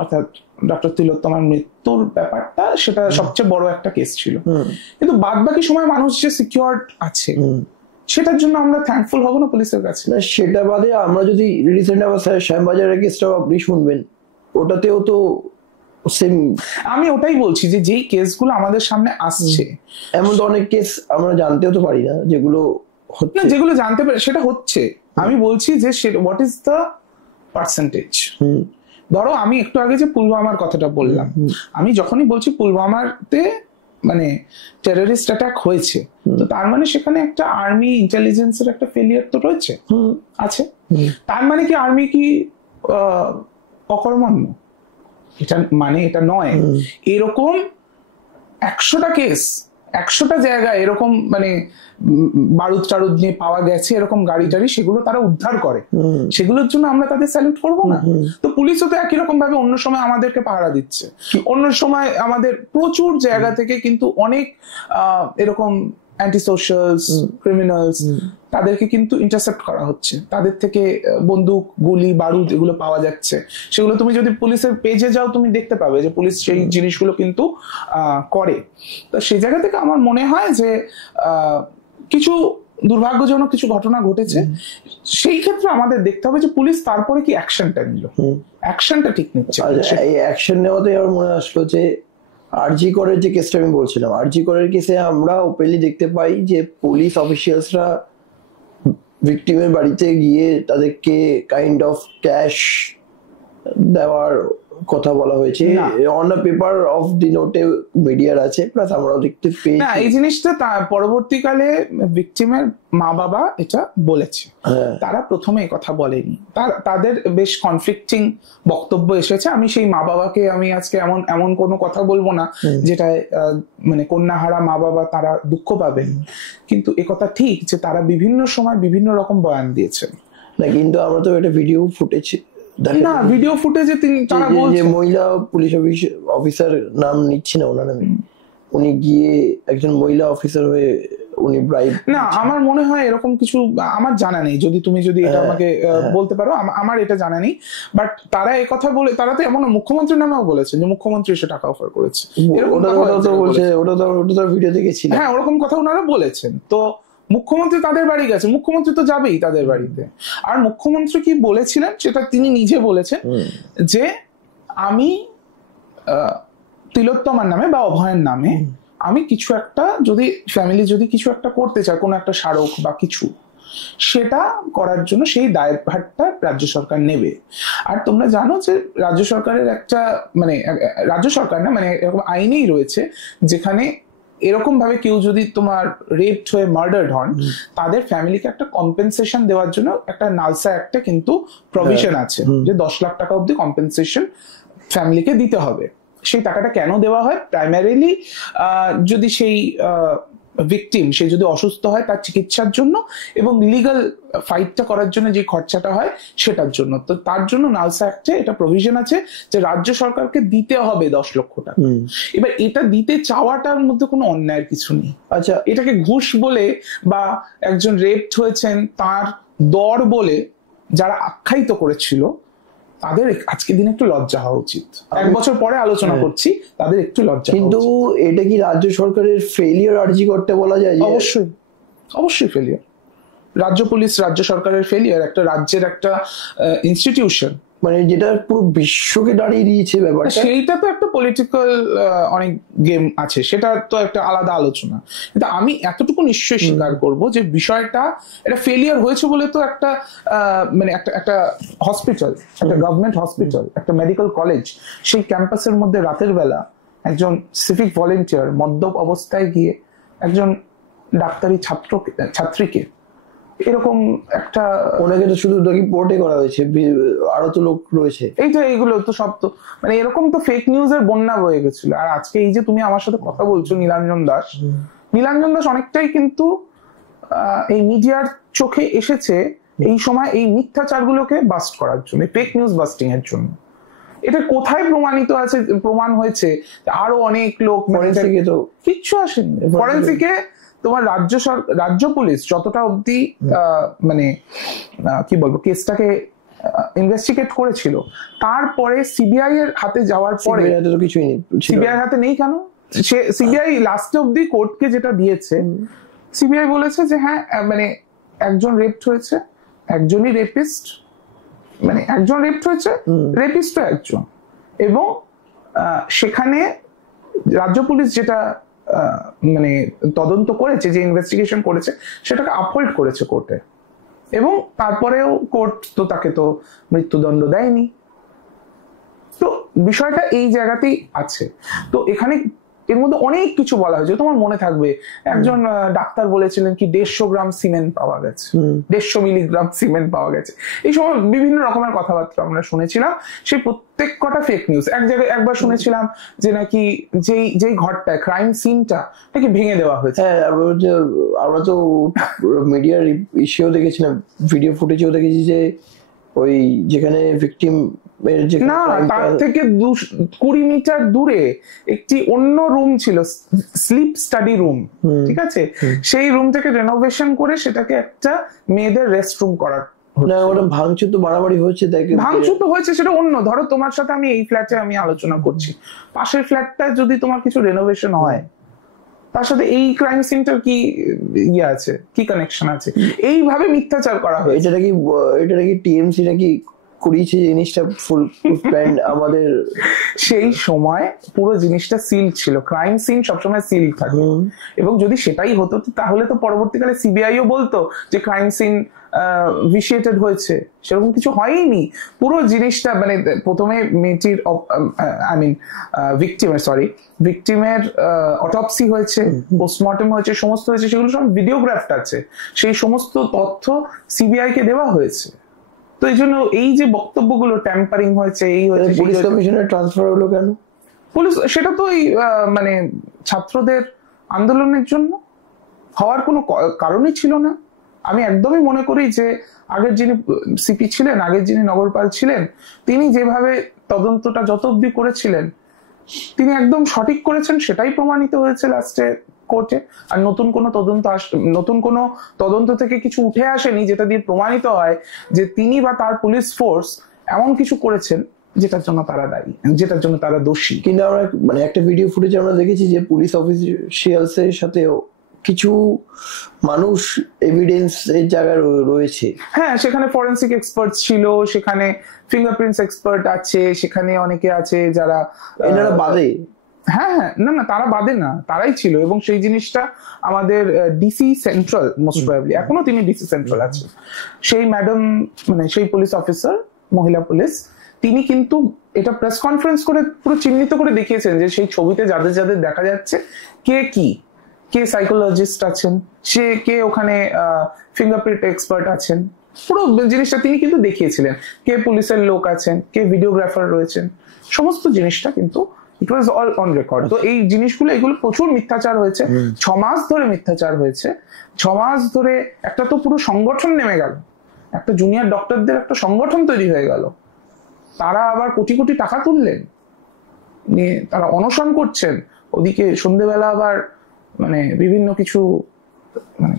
অর্থাৎ ডক্টর তিলোত্তমার মৃত্যুর ব্যাপারটা, সেটা সবচেয়ে বড় একটা কেস ছিল। কিন্তু বাদ বাকি সময় মানুষ যে সিকিউর আছে, সেটার জন্য আমরা থ্যাঙ্কফুল হব না পুলিশের কাছে? না, সেটা বাদে আমরা যদি রিসেন্ট আবার শ্যামবাজারের কেসটাও আপনি শুনবেন, ওটাতেও তো সেম। আমি ওটাই বলছি যে যেই কেসগুলো আমাদের সামনে আসছে, এমন তো অনেক কেস আমরা জানতেও তো পারি না যেগুলো হচ্ছে, যেগুলো জানতে পারি সেটা হচ্ছে। আমি বলছি যে হোয়াট ইজ দ্য পার্সেন্টেজ। ধরো আমি একটু আগে যে পুলওয়ামার কথাটা বললাম, আমি যখনই বলছি পুলওয়ামাতে মানে টেররিস্ট অ্যাটাক হয়েছে, তো তার মানে সেখানে একটা আর্মি ইন্টেলিজেন্সের একটা ফেলিয়ার তো রয়েছে, আছে। তার মানে কি আর্মি কি অকর্মণ্য? এটা মানে এটা নয়। এরকম 100টা কেস, 100টা জায়গায় এরকম মানে বারুদ টারুদ নিয়ে পাওয়া গেছে এরকম গাড়ি টাড়ি, সেগুলো তারা উদ্ধার করে, সেগুলোর জন্য আমরা তাদের স্যালুট করবো না? তো পুলিশও তো একই রকম ভাবে অন্য সময় আমাদেরকে পাহারা দিচ্ছে, অন্য সময় আমাদের প্রচুর জায়গা থেকে কিন্তু অনেক এরকম অ্যান্টি সোশ্যালস, ক্রিমিনালস, তাদেরকে কিন্তু ইন্টারসেপ্ট করা হচ্ছে, তাদের থেকে বন্দুক, গুলি, বারুদ এগুলো পাওয়া যাচ্ছে। সেগুলো তুমি যদি পুলিশের পেজে যাও তুমি দেখতে পাবে যে পুলিশ সেই জিনিসগুলো কিন্তু করে। তো সেই জায়গা থেকে আমার মনে হয় যে কিছু দুর্ভাগ্যজনক কিছু ঘটনা ঘটেছে, সেই ক্ষেত্রে আমাদের দেখতে হবে যে পুলিশ তারপরে কি অ্যাকশনটা নিল, অ্যাকশনটা ঠিক নিচ্ছে। এই অ্যাকশন নেওয়াতে আমার মনে আসলো যে আরজি করের যে কেসটা আমি বলছিলাম, আরজি করের কেসে আমরা ওপেনলি দেখতে পাই যে পুলিশ অফিসিয়ালসরা ভিকটিমের বাড়িতে গিয়ে তাদেরকে কাইন্ড অফ ক্যাশ দেওয়ার কথা বলা হয়েছে, on a paper of the নোটে মিডিয়ার আছে, প্লাস আমরাও দেখতে পেয়েছি। না, এই জিনিসটা পরবর্তীকালে ভিকটিমের মা বাবা এটা বলেছে, তারা প্রথমে এই কথা বলেনি, তাদের বেশ কনফ্লিক্টিং বক্তব্য এসেছে। আমি সেই মা বাবাকে আমি আজকে এমন কোনো কথা বলবো না যেটা মানে কন্যাহারা মা বাবা তারা দুঃখ পাবেন, কিন্তু একথা ঠিক যে তারা বিভিন্ন সময় বিভিন্ন রকম বয়ান দিয়েছেন। না, কিন্তু আমরা তো একটা ভিডিও ফুটেজ, না ভিডিও ফুটেজে তারা বলছে মহিলা পুলিশ অফিসার, নাম নিচ্ছি না ওনার, আমি উনি গিয়ে একজন মহিলা অফিসার হয়ে উনি ব্রাইব। না, আমার মনে হয় এরকম কিছু আমার জানা নেই, যদি এটা আমাকে বলতে পারো, আমার এটা জানা নেই। বাট তারা এই কথা বলে, তারা তো এমন মুখ্যমন্ত্রীর নামেও বলেছেন যে মুখ্যমন্ত্রী এসে টাকা অফার করেছে, ওটা তো ভিডিও দেখেছি। হ্যাঁ, ওরকম কথা ওনারা বলেছেন। তো মুখ্যমন্ত্রী তাদের বাড়ি গেছে, মুখ্যমন্ত্রী তো যাবেই তাদের বাড়িতে। আর মুখ্যমন্ত্রী কি বলেছিলেন সেটা তিনি নিজে বলেছেন যে আমি তিলোত্তমার নামে বা অভয়ের নামে আমি কিছু একটা, যদি ফ্যামিলি যদি কিছু একটা করতে চায়, কোনো একটা স্মারক বা কিছু, সেটা করার জন্য সেই দায়ভারটা রাজ্য সরকার নেবে। আর তোমরা জানো যে রাজ্য সরকারের একটা মানে রাজ্য সরকার না, মানে এরকম আইনেই রয়েছে যেখানে এরকম ভাবে কেউ যদি তোমার রেপড হয়ে মার্ডার্ড হন, তাদের ফ্যামিলিকে একটা কম্পেনসেশন দেওয়ার জন্য একটা নালসা একটা কিন্তু প্রভিশন আছে যে 10 লাখ টাকা অব্দি কম্পেনসেশন ফ্যামিলিকে দিতে হবে। সেই টাকাটা কেন দেওয়া হয়? প্রাইমারিলি যদি সেই ভিকটিম সে যদি অসুস্থ হয় তার চিকিৎসার জন্য, এবং লিগাল ফাইটটা করার জন্য যে খরচাটা হয় সেটার জন্য। তো তার জন্য নালসা অ্যাক্টে এটা প্রভিশন আছে যে রাজ্য সরকারকে দিতে হবে 10 লক্ষ টাকা। এবার এটা দিতে চাওয়াটার মধ্যে কোনো অন্যায়ের কিছু নেই। আচ্ছা, এটাকে ঘুষ বলে বা একজন রেপড হয়েছেন তার দর বলে যারা আখ্যায়িত করেছিল, তাদের আজকের দিনে একটু লজ্জা হওয়া উচিত। 1 বছর পরে আলোচনা করছি, তাদের একটু লজ্জা। কিন্তু এটা কি রাজ্য সরকারের ফেলিয়ার আরজি করতে বলা যায়? অবশ্যই, অবশ্যই ফেলিয়ার। রাজ্য পুলিশ রাজ্য সরকারের ফেলিয়ার, একটা রাজ্যের একটা ইনস্টিটিউশন, মানে যেটা পুরো বিশ্বকে দাঁড়িয়ে দিয়েছে ব্যাপারটা। সেইটা তো একটা পলিটিক্যাল অনেক গেম আছে, সেটা তো একটা আলাদা আলোচনা। কিন্তু আমি এতটুকু নিশ্চয়ই স্বীকার করব যে বিষয়টা এটা ফেলিয়ার হয়েছে বলে তো একটা মানে একটা হসপিটাল, একটা গভর্নমেন্ট হসপিটাল, একটা মেডিকেল কলেজ, সেই ক্যাম্পাসের মধ্যে রাতের বেলা একজন সিভিক ভলেন্টিয়ার মদ্যপ অবস্থায় গিয়ে একজন ডাক্তারি ছাত্রীকে এরকম একটা, ওনাকে তো শুধু রিপোর্টে করা হয়েছে, আরো তো লোক রয়েছে। এইগুলো তো সব তো মানে এরকম তো ফেক নিউজের বন্যা বয়ে গেছিল। আর আজকে এই যে তুমি আমার সাথে কথা বলছো, নীলাঞ্জন দাস অনেকটাই কিন্তু এই মিডিয়ার চোখে এসেছে এই সময় এই মিথ্যাচারগুলোকে বাস্ট করার জন্য, ফেক নিউজ বাস্টিং এর জন্য। এটা কোথায় প্রমাণিত আছে, প্রমাণ হয়েছে? আরো অনেক লোক, ফরেনসিকে তো কিচ্ছু আসেনি। ফরেনসিকে তোমার রাজ্য পুলিশ যতটা অব্দি মানে কি বলবো কেসটাকে ইনভেস্টিগেট করেছিল, তারপরে সিবিআই এর হাতে যাওয়ার পরে তো কিছুই নেই। সিবিআই হাতে নেই কেন? সে সিবিআই লাস্টে অব্দি কোর্টকে যেটা দিয়েছে, সিবিআই বলেছে যে হ্যাঁ মানে একজন রেপড হয়েছে, একজনই রেপিস্ট, মানে একজন রেপড হয়েছে, রেপিস্টও একজন। এবং সেখানে রাজ্য পুলিশ যেটা মানে তদন্ত করেছে, যে ইনভেস্টিগেশন করেছে, সেটাকে আপহোল্ড করেছে কোর্টে। এবং তারপরেও কোর্ট তো তাকে তো মৃত্যুদণ্ড দেয়নি। তো বিষয়টা এই জায়গাতেই আছে। তো এখানে এর মধ্যে অনেক কিছু বলা হয়েছে, তোমার মনে থাকবে একজন ডাক্তার বলেছিলেন কি 150 গ্রাম সিমেন্ট পাওয়া গেছে, 150 মিলিগ্রাম সিমেন্ট পাওয়া গেছে। এই সময় বিভিন্ন রকমের কথাবার্তা আমরা শুনেছিলাম, সেই প্রত্যেক কটা ফেক নিউজ। এক জায়গায় একবার শুনেছিলাম যে নাকি যেই ঘরটা ক্রাইম সিনটা নাকি ভেঙে দেওয়া হয়েছে। হ্যাঁ, আমরা তো মিডিয়ার ইস্যুও দেখেছিলাম, ভিডিও ফুটেজেও দেখেছি যে ওই যেখানে ভিকটিম না, তার থেকে 20 মিটার দূরে একটি অন্য রুম ছিল, স্লিপ স্টাডি রুম, ঠিক আছে? সেই রুমটাকে রেনোভেশন করে সেটাকে একটা মেয়েদের রেস্ট রুম করার, না ওটা ভাঙচুর তো বাড়াবাড়ি হচ্ছে। ভাঙচুর তো হয়েছে, সেটা অন্য। ধরো তোমার সাথে আমি এই ফ্ল্যাটে আমি আলোচনা করছি, পাশের ফ্ল্যাটটা যদি তোমার কিছু রেনোভেশন হয়, তার সাথে এই ক্রাইম সিনটার কি ইয়ে আছে, কি কানেকশন আছে? এইভাবে মিথ্যাচার করা হয়। এটা নাকি টিএমসি নাকি করিয়েছে জিনিসটা ফুল প্ল্যান। আমাদের সেই সময় পুরো জিনিসটা সিল ছিল, ক্রাইম সিন সবসময় সিল থাকে। এবং যদি সেটাই হতো তাহলে তো পরবর্তীকালে সিবিআইও বলতো যে ক্রাইম সিন ভিশিয়েটেড হয়েছে। সেরকম কিছু হয়নি। পুরো জিনিসটা মানে প্রথমে মেয়েটির ভিকটিমের অটপসি হয়েছে, পোস্টমর্টম হয়েছে, সমস্ত হয়েছে, সেগুলো সব ভিডিওগ্রাফট আছে। সেই সমস্ত তথ্য সিবিআই কে দেওয়া হয়েছে। তো এই জন্য এই যে বক্তব্যগুলো ট্যাম্পারিং হয়েছে, এই হয়েছে, পুলিশ কমিশনার ট্রান্সফার হলো কেন? পুলিশ সেটা তো এই মানে ছাত্রদের আন্দোলনের জন্য হওয়ার কোনো কারণই ছিল না। আমি একদমই মনে করি যে আগের যিনি সিপি ছিলেন, আগের যিনি নগরপাল ছিলেন, তিনি যেভাবে তদন্তটা যত অব্দি করেছিলেন তিনি একদম সঠিক করেছেন, সেটাই প্রমাণিত হয়েছে লাস্টে কোর্টে। আর নতুন কোনো তদন্ত থেকে কিছু উঠে আসেনি যেটা দিয়ে প্রমাণিত হয় যে তিনি বা তার পুলিশ ফোর্স এমন কিছু করেছেন যেটার জন্য তারা দায়ী, যেটার জন্য তারা দোষী। কিন্তু আমরা মানে একটা ভিডিও ফুটেজে আমরা দেখেছি যে পুলিশ অফিসিয়ালস এর সাথেও কিছু মানুষ এভিডেন্স এর জায়গায় রয়েছে। হ্যাঁ, সেখানে ফরেনসিক এক্সপার্ট ছিল, সেখানে ফিঙ্গারপ্রিন্টস এক্সপার্ট আছে, সেখানে অনেকে আছে যারা এনারা বাদে। হ্যাঁ, না তারা বাদে না, তারাই ছিল। এবং সেই জিনিসটা আমাদের ডিসি সেন্ট্রাল, মোস্ট প্রবাবলি এখনো তিনি ডিসি সেন্ট্রাল আছেন, সেই ম্যাডাম মানে সেই পুলিশ অফিসার, মহিলা পুলিশ, তিনি কিন্তু এটা প্রেস কনফারেন্স করে পুরো চিহ্নিত করে দেখিয়েছেন যে সেই ছবিতে যাদের যাদের দেখা যাচ্ছে কে সাইকোলজিস্ট আছেন, কে ওখানে ফিঙ্গারপ্রিন্ট এক্সপার্ট আছেন, পুরো জিনিসটা তিনি কিন্তু দেখিয়েছিলেন। কে পুলিশের লোক আছেন, কে ভিডিওগ্রাফার রয়েছেন, সমস্ত জিনিসটা কিন্তু ইট ওয়াজ অল অন রেকর্ড। তো এই জিনিসগুলো, এগুলো প্রচুর মিথ্যাচার হয়েছে, 6 মাস ধরে মিথ্যাচার হয়েছে। 6 মাস ধরে একটা তো পুরো সংগঠন নেমে গেল, একটা জুনিয়র ডক্টরদের একটা সংগঠন তৈরি হয়ে গেল, তারা আবার কোটি কোটি টাকা তুললেন, নিয়ে তারা অনশন করছেন। ওদিকে সন্ধ্যেবেলা আবার মানে বিভিন্ন কিছু, মানে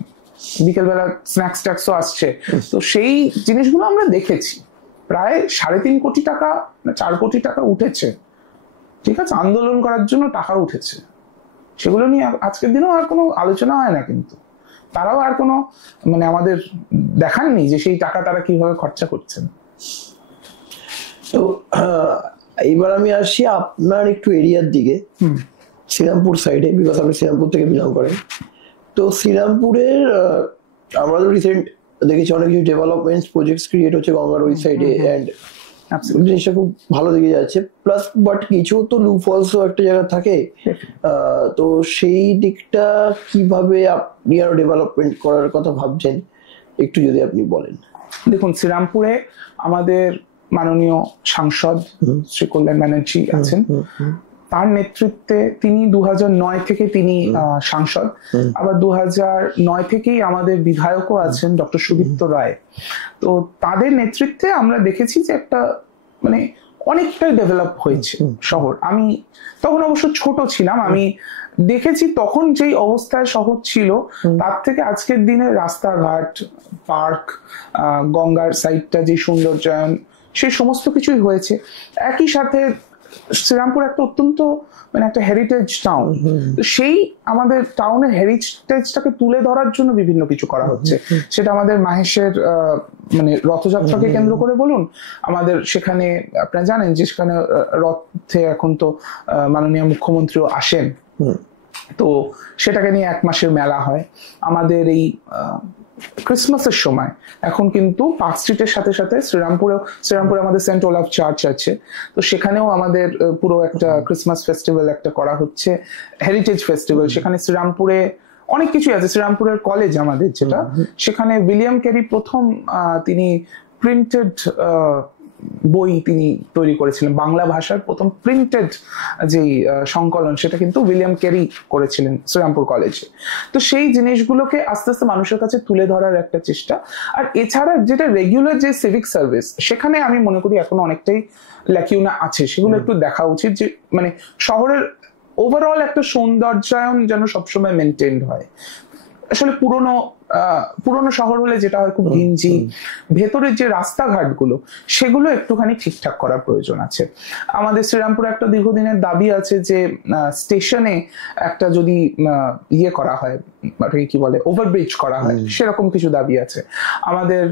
বিকেলবেলা স্ন্যাক্স ট্যাক্সও আসছে। তো সেই জিনিসগুলো আমরা দেখেছি। প্রায় 3.5 কোটি টাকা, 4 কোটি টাকা উঠেছে, ঠিক আছে, আন্দোলন করার জন্য টাকা উঠেছে। সেগুলো নিয়ে আজকের দিনেও আর কোনো আলোচনা হয় না, কিন্তু তারাও আর কোনো মানে আমাদের দেখাননি যে সেই টাকা তারা কিভাবে খরচা করছেন। তো এইবার আমি আসছি আপনার একটু এরিয়ার দিকে, শ্রীরামপুর সাইডে, বিকজ আপনি শ্রীরামপুর থেকে বিলং করেন। তো শ্রীরামপুরের আমরা তো রিসেন্ট দেখেছি অনেক কিছু ডেভেলপমেন্টস প্রজেক্টস ক্রিয়েট হচ্ছে গঙ্গার ওই সাইডে, অ্যান্ড জিনিসটা খুব ভালো দিকে যাচ্ছে। প্লাস বাট কিছু তো লুফলসও একটা জায়গা থাকে, তো সেই দিকটা কিভাবে আপনি আরো ডেভেলপমেন্ট করার কথা ভাবছেন একটু যদি আপনি বলেন। দেখুন, শ্রীরামপুরে আমাদের মাননীয় সাংসদ শ্রী কল্যাণ ব্যানার্জি আছেন, তার নেতৃত্বে তিনি 2009 থেকে তিনি সাংসদ, আবার 2009 থেকেই আমাদের বিধায়কও আছেন ডক্টর সুদীপ্ত রায়। তো তাদের নেতৃত্বে আমরা দেখেছি যে একটা মানে অনেকটাই ডেভেলপ হয়েছে শহর। আমি তখন অবশ্য ছোট ছিলাম, আমি দেখেছি তখন যেই অবস্থায় শহর ছিল তার থেকে আজকের দিনে রাস্তাঘাট, পার্ক, গঙ্গার সাইডটা যে সৌন্দর্যায়ন, সেই সমস্ত কিছুই হয়েছে। একই সাথে শ্রীরামপুর একটা অত্যন্ত মানে একটা হেরিটেজ টাউন, সেই আমাদের টাউনের হেরিটেজটাকে তুলে ধরার জন্য বিভিন্ন কিছু করা হচ্ছে। সেটা আমাদের মাহেশের মানে রথযাত্রাকে কেন্দ্র করে বলুন, আমাদের সেখানে আপনারা জানেন যে সেখানে রথে এখন তো মাননীয় মুখ্যমন্ত্রীও আসেন, তো সেটাকে নিয়ে 1 মাসের মেলা হয়। আমাদের এই ক্রিসমাসের সময় এখন কিন্তু পার্ক স্ট্রিটের সাথে সাথে শ্রীরামপুরে আমাদের সেন্ট ওলাফ চার্চ আছে, তো সেখানেও আমাদের পুরো একটা ক্রিসমাস ফেস্টিভ্যাল একটা করা হচ্ছে, হেরিটেজ ফেস্টিভ্যাল। সেখানে শ্রীরামপুরে অনেক কিছুই আছে। শ্রীরামপুরের কলেজ আমাদের যেটা, সেখানে উইলিয়াম ক্যারি প্রথম তিনি প্রিন্টেড বই তিনি তৈরি করেছিলেন, বাংলা ভাষার প্রথম প্রিন্টেড যেই সংকলন সেটা কিন্তু উইলিয়াম ক্যারি করেছিলেন শ্রীরামপুর কলেজে। তো সেই জিনিসগুলোকে আস্তে আস্তে মানুষের কাছে তুলে ধরার একটা চেষ্টা। আর এছাড়া যেটা রেগুলার যে সিভিক সার্ভিস, সেখানে আমি মনে করি এখন অনেকটাই ল্যাকিউনা আছে, সেগুলো একটু দেখা উচিত, যে মানে শহরের ওভারঅল একটা সৌন্দর্যায়ন যেন সবসময় মেনটেন্ড হয়। আসলে পুরনো শহর হলে যেটা হয় খুব ঘিঞ্জি, ভেতরের যে রাস্তাঘাট গুলো সেগুলো একটুখানি ঠিকঠাক করার প্রয়োজন আছে। আমাদের শ্রীরামপুরে একটা দীর্ঘদিনের দাবি আছে যে স্টেশনে একটা যদি ইয়ে করা হয়, কি বলে, ওভারব্রিজ করা হয়, সেরকম কিছু দাবি আছে। আমাদের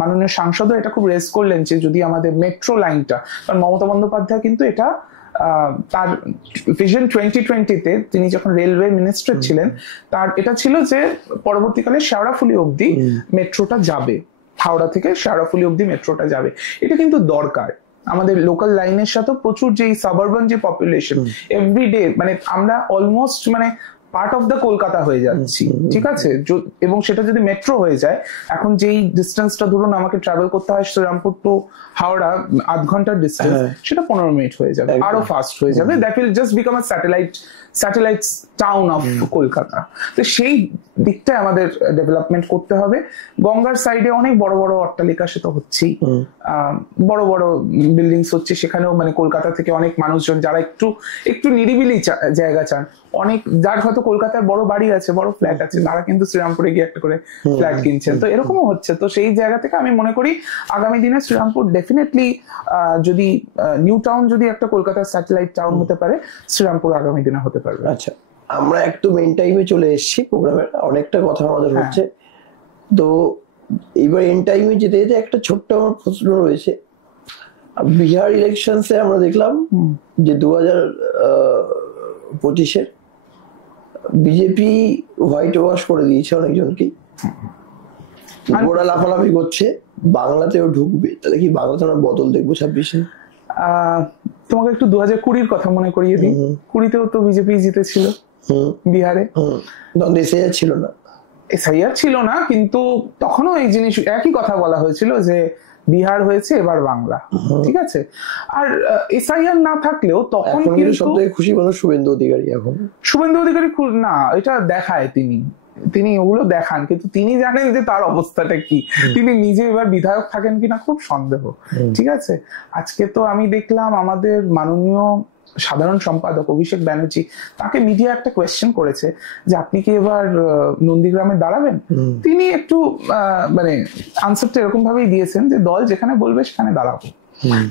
মাননীয় সাংসদও এটা খুব রেজ করলেন যে যদি আমাদের মেট্রো লাইনটা, কারণ মমতা বন্দ্যোপাধ্যায় কিন্তু এটা তার ভিশন 2020-তে তিনি যখন রেলওয়ে মিনিস্টার ছিলেন, তার এটা ছিল যে পরবর্তীকালে শেওড়াফুলি অবধি মেট্রোটা যাবে, হাওড়া থেকে শেওড়াফুলি অবধি মেট্রোটা যাবে। এটা কিন্তু দরকার। আমাদের লোকাল লাইনের সাথে প্রচুর যে সাবারবান যে পপুলেশন এভরিডে, মানে আমরা অলমোস্ট মানে পার্ট অফ দ্য কলকাতা হয়ে যাচ্ছি, ঠিক আছে। এবং সেটা যদি মেট্রো হয়ে যায়, এখন যেই ডিস্টেন্সটা ধরুন আমাকে ট্রাভেল করতে হয় শ্রীরামপুর টু হাওড়া 8 ঘন্টার ডিস্টেন্স, সেটা 15 মিনিট হয়ে যাবে, আরো ফাস্ট হয়ে যাবে। That will just become a satellite town of Kolkata. তো সেই দিকটা আমাদের ডেভেলপমেন্ট করতে হবে। গঙ্গার সাইডে অনেক বড় বড় অট্টালিকা সে তো হচ্ছেই, বড় বড় বিল্ডিংস হচ্ছে, সেখানেও মানে কলকাতা থেকে অনেক মানুষজন যারা একটু নিরিবিলি জায়গা চান, অনেক যার হয়তো কলকাতায় বড় বাড়ি আছে, বড় ফ্ল্যাট আছে, তারা কিন্তু শ্রীরামপুরে গিয়ে একটা করে ফ্ল্যাট কিনছেন। তো এরকমও হচ্ছে। তো সেই জায়গা থেকে আমি মনে করি আগামী দিনে শ্রীরামপুর ডেফিনেটলি যদি নিউ টাউন যদি একটা কলকাতার স্যাটেলাইট টাউন হতে পারে, শ্রীরামপুর আগামী দিনে হতে পারবে। আচ্ছা, আমরা একটু মেইন টাইমে চলে এসেছি, প্রোগ্রামের অনেকটা কথা আমাদের হচ্ছে। তো এইবার এন্ড টাইমে যেতে যেতে একটা ছোট্ট আমার প্রশ্ন রয়েছে। বিহার ইলেকশনসে আমরা দেখলাম যে 2025-এর বিজেপি হোয়াইট ওয়াশ করে দিয়েছে অনেকজনকে, ওরা লাফালাফি করছে বাংলাতেও ঢুকবে। তাহলে কি বাংলাতে আমরা বদল দেখবো 26-এ? তোমাকে একটু 2020-র কথা মনে করিয়ে দিই। 20-তেও তো বিজেপি জিতেছিল বিহারে, এসআইআর ছিল না। এসআইআর ছিল না, কিন্তু তখনও এই জিনিস একই কথা বলা হয়েছিল যে বিহার হয়েছে এবার বাংলা, ঠিক আছে। আর এসআইআর না থাকলেও তখন কিন্তু সবথেকে খুশি মানুষ শুভেন্দু অধিকারী। এখন শুভেন্দু অধিকারী না, এটা দেখায় তিনি ওগুলো দেখান, কিন্তু তিনি জানেন যে তার অবস্থাটা কি। তিনি নিজে এবার বিধায়ক থাকেন কিনা খুব সন্দেহ, ঠিক আছে। আজকে তো আমি দেখলাম আমাদের মাননীয় সাধারণ সম্পাদক অভিষেক ব্যানার্জি, তাকে মিডিয়া একটা কোয়েশ্চেন করেছে যে আপনি কি এবার নন্দীগ্রামে দাঁড়াবেন, তিনি একটু মানে আনসারটা এরকম ভাবেই দিয়েছেন যে দল যেখানে বলবে সেখানে দাঁড়াবো।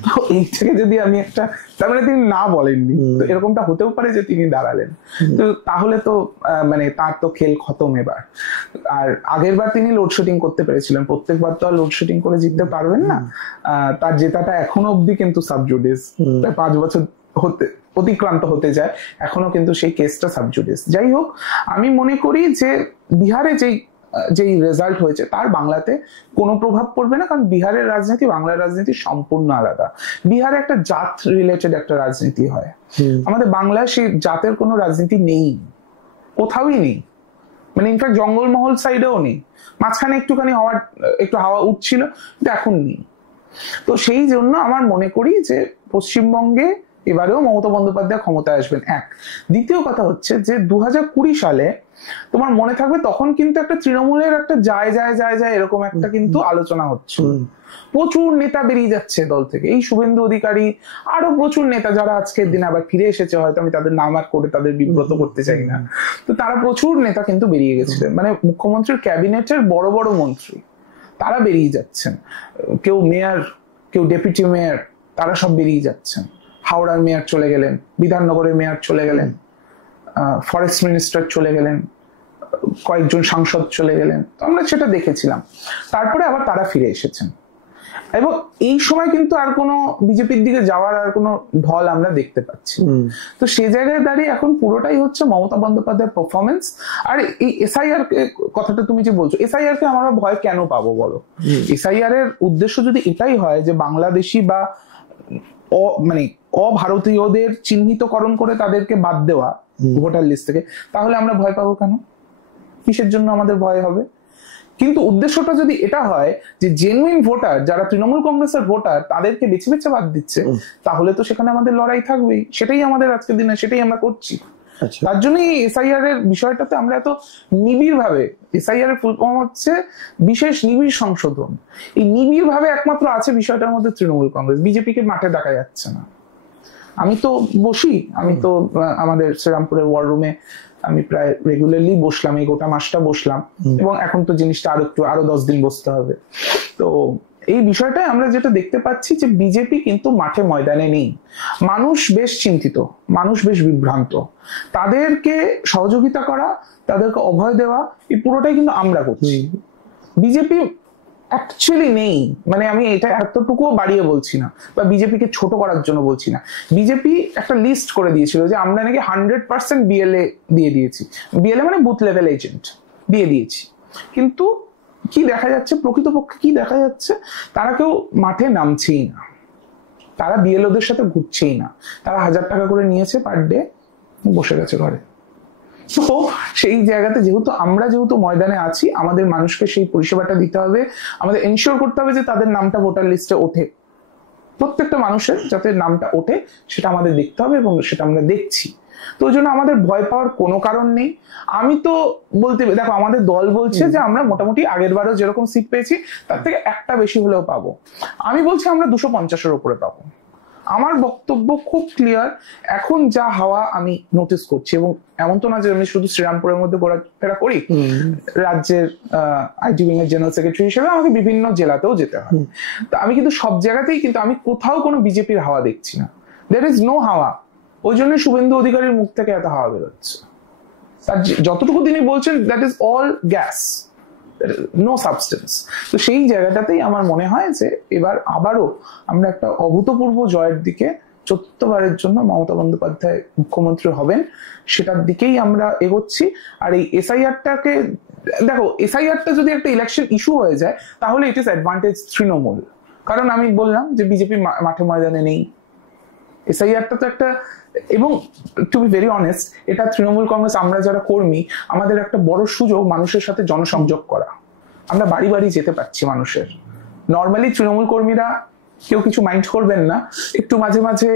তো এই থেকে যদি আমি একটা, তার মানে তিনি না বলেননি, তো এরকমটা হতেও পারে যে তিনি দাঁড়ালেন, তো তাহলে তো মানে তার তো খেল খতম এবার। আর আগের বার তিনি লোডশেডিং করতে পেরেছিলেন, প্রত্যেকবার তো আর লোডশেডিং করে জিততে পারবেন না। তার জেতাটা এখনো অব্দি কিন্তু সাবজুডিস, 5 বছর হতে অতিক্রান্ত হতে যায়, এখনো কিন্তু সেই কেসটা সাবজুডিস। যাই হোক, আমি মনে করি যে বিহারে যেই রেজাল্ট হয়েছে তার বাংলাতে কোনো প্রভাব পড়বে না, কারণ বিহারের রাজনীতি বাংলার রাজনীতি সম্পূর্ণ আলাদা। বিহারে একটা জাত রিলেটেড একটা রাজনীতি হয়, আমাদের বাংলায় সেই জাতের কোনো রাজনীতি নেই, কোথাওই নেই, মানে ইনফ্যাক্ট জঙ্গলমহল সাইডেও নেই, মাঝখানে একটু হাওয়া উঠছিল, কিন্তু এখন নেই। তো সেই জন্য আমার মনে করি যে পশ্চিমবঙ্গে এবারেও মমতা বন্দ্যোপাধ্যায় ক্ষমতায় আসবেন, এক। দ্বিতীয় কথা হচ্ছে যে 2020 সালে তোমার মনে থাকবে তখন কিন্তু একটা তৃণমূলের একটা যায় এরকম একটা কিন্তু আলোচনা হচ্ছে, প্রচুর নেতা বেরিয়ে যাচ্ছে দল থেকে, এই শুভেন্দু অধিকারী আরো প্রচুর নেতা যারা আজকের দিনে আবার ফিরে এসেছে, হয়তো আমি তাদের নাম আর করে তাদের বিব্রত করতে চাই না, তো তারা প্রচুর নেতা কিন্তু বেরিয়ে গেছিলেন, মানে মুখ্যমন্ত্রীর ক্যাবিনেটের বড় বড় মন্ত্রী তারা বেরিয়ে যাচ্ছেন, কেউ মেয়র, কেউ ডেপুটি মেয়র, তারা সব বেরিয়ে যাচ্ছেন। হাওড়ার মেয়র চলে গেলেন, বিধাননগরের মেয়র চলে গেলেন, ফরেস্ট মিনিস্টার চলে গেলেন, কয়েকজন সাংসদ চলে গেলেন, তো আমরা সেটা দেখেছিলাম। তারপরে আবার তারা ফিরে এসেছেন, এবং এই সময় কিন্তু আর কোনো বিজেপির দিকে যাওয়ার আর কোনো ঢল আমরা দেখতে পাচ্ছি। তো সেই জায়গায় দাঁড়িয়ে এখন পুরোটাই হচ্ছে মমতা বন্দ্যোপাধ্যায়ের পারফরমেন্স। আর এই এসআইআর কথাটা তুমি যে বলছো, এসআইআর কে আমরা ভয় কেন পাবো বলো? এসআইআর এর উদ্দেশ্য যদি এটাই হয় যে বাংলাদেশি বা মানে অভারতীয়দের চিহ্নিতকরণ করে তাদেরকে বাদ দেওয়া ভোটার লিস্ট থেকে, তাহলে আমরা ভয় পাবো কেন? কিসের জন্য আমাদের ভয় হবে? কিন্তু উদ্দেশ্যটা যদি এটা হয় যে জেনুইন ভোটার যারা তৃণমূল কংগ্রেসের ভোটার তাদেরকে বেছে বেছে বাদ দিচ্ছে, তাহলে তো সেখানে আমাদের লড়াই থাকবেই। সেটাই আমাদের আজকের দিনে, সেটাই আমরা করছি। তার জন্যই এসআইআর এর বিষয়টাতে আমরা এত নিবিড় ভাবে, এসআইআর এর ফুল ফর্ম হচ্ছে বিশেষ নিবিড় সংশোধন, এই নিবিড় ভাবে একমাত্র আছে বিষয়টার মধ্যে তৃণমূল কংগ্রেস। বিজেপিকে মাঠে দেখা যাচ্ছে না। আমি তো বসি, আমি তো আমাদের শ্রীরামপুরের ওয়ার রুমে আমি প্রায় রেগুলারলি বসলাম, এই গোটা মাসটা বসলাম, এবং এখন তো জিনিসটা আরো 10 দিন বসতে হবে। তো এই বিষয়টাই আমরা যেটা দেখতে পাচ্ছি যে বিজেপি কিন্তু মাঠে ময়দানে নেই, মানুষ বেশ চিন্তিত, মানুষ বেশ বিভ্রান্ত, তাদেরকে সহযোগিতা করা, তাদেরকে অভয় দেওয়া, এই পুরোটাই কিন্তু আমরা করছি। বিজেপি অ্যাকচুয়ালি নেই, মানে আমি এটা এতটুকুও বাড়িয়ে বলছি না, বা বিজেপিকে ছোট করার জন্য বলছি না। বিজেপি একটা লিস্ট করে দিয়েছিল যে আমরা নাকি 100% বিএলএ দিয়ে দিয়েছি, বিএলএ মানে বুথ লেভেল এজেন্ট দিয়ে দিয়েছি, কিন্তু কি দেখা যাচ্ছে, প্রকৃতপক্ষে কি দেখা যাচ্ছে, তারা কেউ মাঠে নামছেই না, তারা বিএলওদের সাথে ঘুরছেই না, তারা 1000 টাকা করে নিয়েছে পার ডে, বসে গেছে ঘরে। তো সেই জায়গাতে যেহেতু ময়দানে আছি, আমাদের মানুষকে সেই পরিষেবাটা দিতে হবে, আমাদের এনশিওর করতে হবে যে তাদের নামটা ভোটার লিস্টে ওঠে, প্রত্যেকটা মানুষের যাতে নামটা ওঠে সেটা আমাদের দেখতে হবে, এবং সেটা আমরা দেখছি। তো ওই জন্য আমাদের ভয় পাওয়ার কোনো কারণ নেই। আমি তো দেখো আমাদের দল বলছে যে আমরা মোটামুটি আগের বারও যেরকম সিট পেয়েছি তার থেকে একটা বেশি হলেও পাবো, আমি বলছি আমরা 250-এর উপরে পাবো। আমার বক্তব্য খুব ক্লিয়ার, এখন যা হাওয়া আমি নোটিস করছি, এবং এমন তো না যে আমি শুধু শ্রীরামপুরের মধ্যে ঘোরাফেরা করি, রাজ্যের আইটি উইং এর জেনারেল সেক্রেটারি হিসেবে আমাকে বিভিন্ন জেলাতেও যেতে হয়, তো আমি কিন্তু সব জায়গাতেই কিন্তু আমি কোথাও কোনো বিজেপির হাওয়া দেখছি না, দেয়ার ইজ নো হাওয়া। ওই জন্য শুভেন্দু অধিকারীর মুখ থেকে এত হাওয়া বেরোচ্ছে, তার যতটুকু তিনি বলছেন that is all gas, no substance. তো সেই জায়গাটাতেই আমার মনে হয় যে এবার আবারও আমরা একটা অভূতপূর্ব জয়ের দিকে, চতুর্থবারের জন্য মমতা বন্দ্যোপাধ্যায় মুখ্যমন্ত্রী হবেন, সেটার দিকেই আমরা এগোচ্ছি। আর এই এসআইআরটাকে দেখো, এসআইআরটা যদি একটা ইলেকশন ইস্যু হয়ে যায় তাহলে ইট ইজ অ্যাডভান্টেজ তৃণমূল, কারণ আমি বললাম যে বিজেপি মাঠে ময়দানে নেই। এসআইআরটা তো একটা, এবং টু বি ভেরি অনেস্ট, এটা তৃণমূল কংগ্রেস আমরা যারা কর্মী আমাদের একটা বড় সুযোগ মানুষের সাথে জনসংযোগ করা, আমরা বাড়ি বাড়ি যেতে পারছি মানুষের। নর্মালি তৃণমূল কর্মীরা কেউ কিছু মাইন্ড করবেন না, একটু মাঝে মাঝে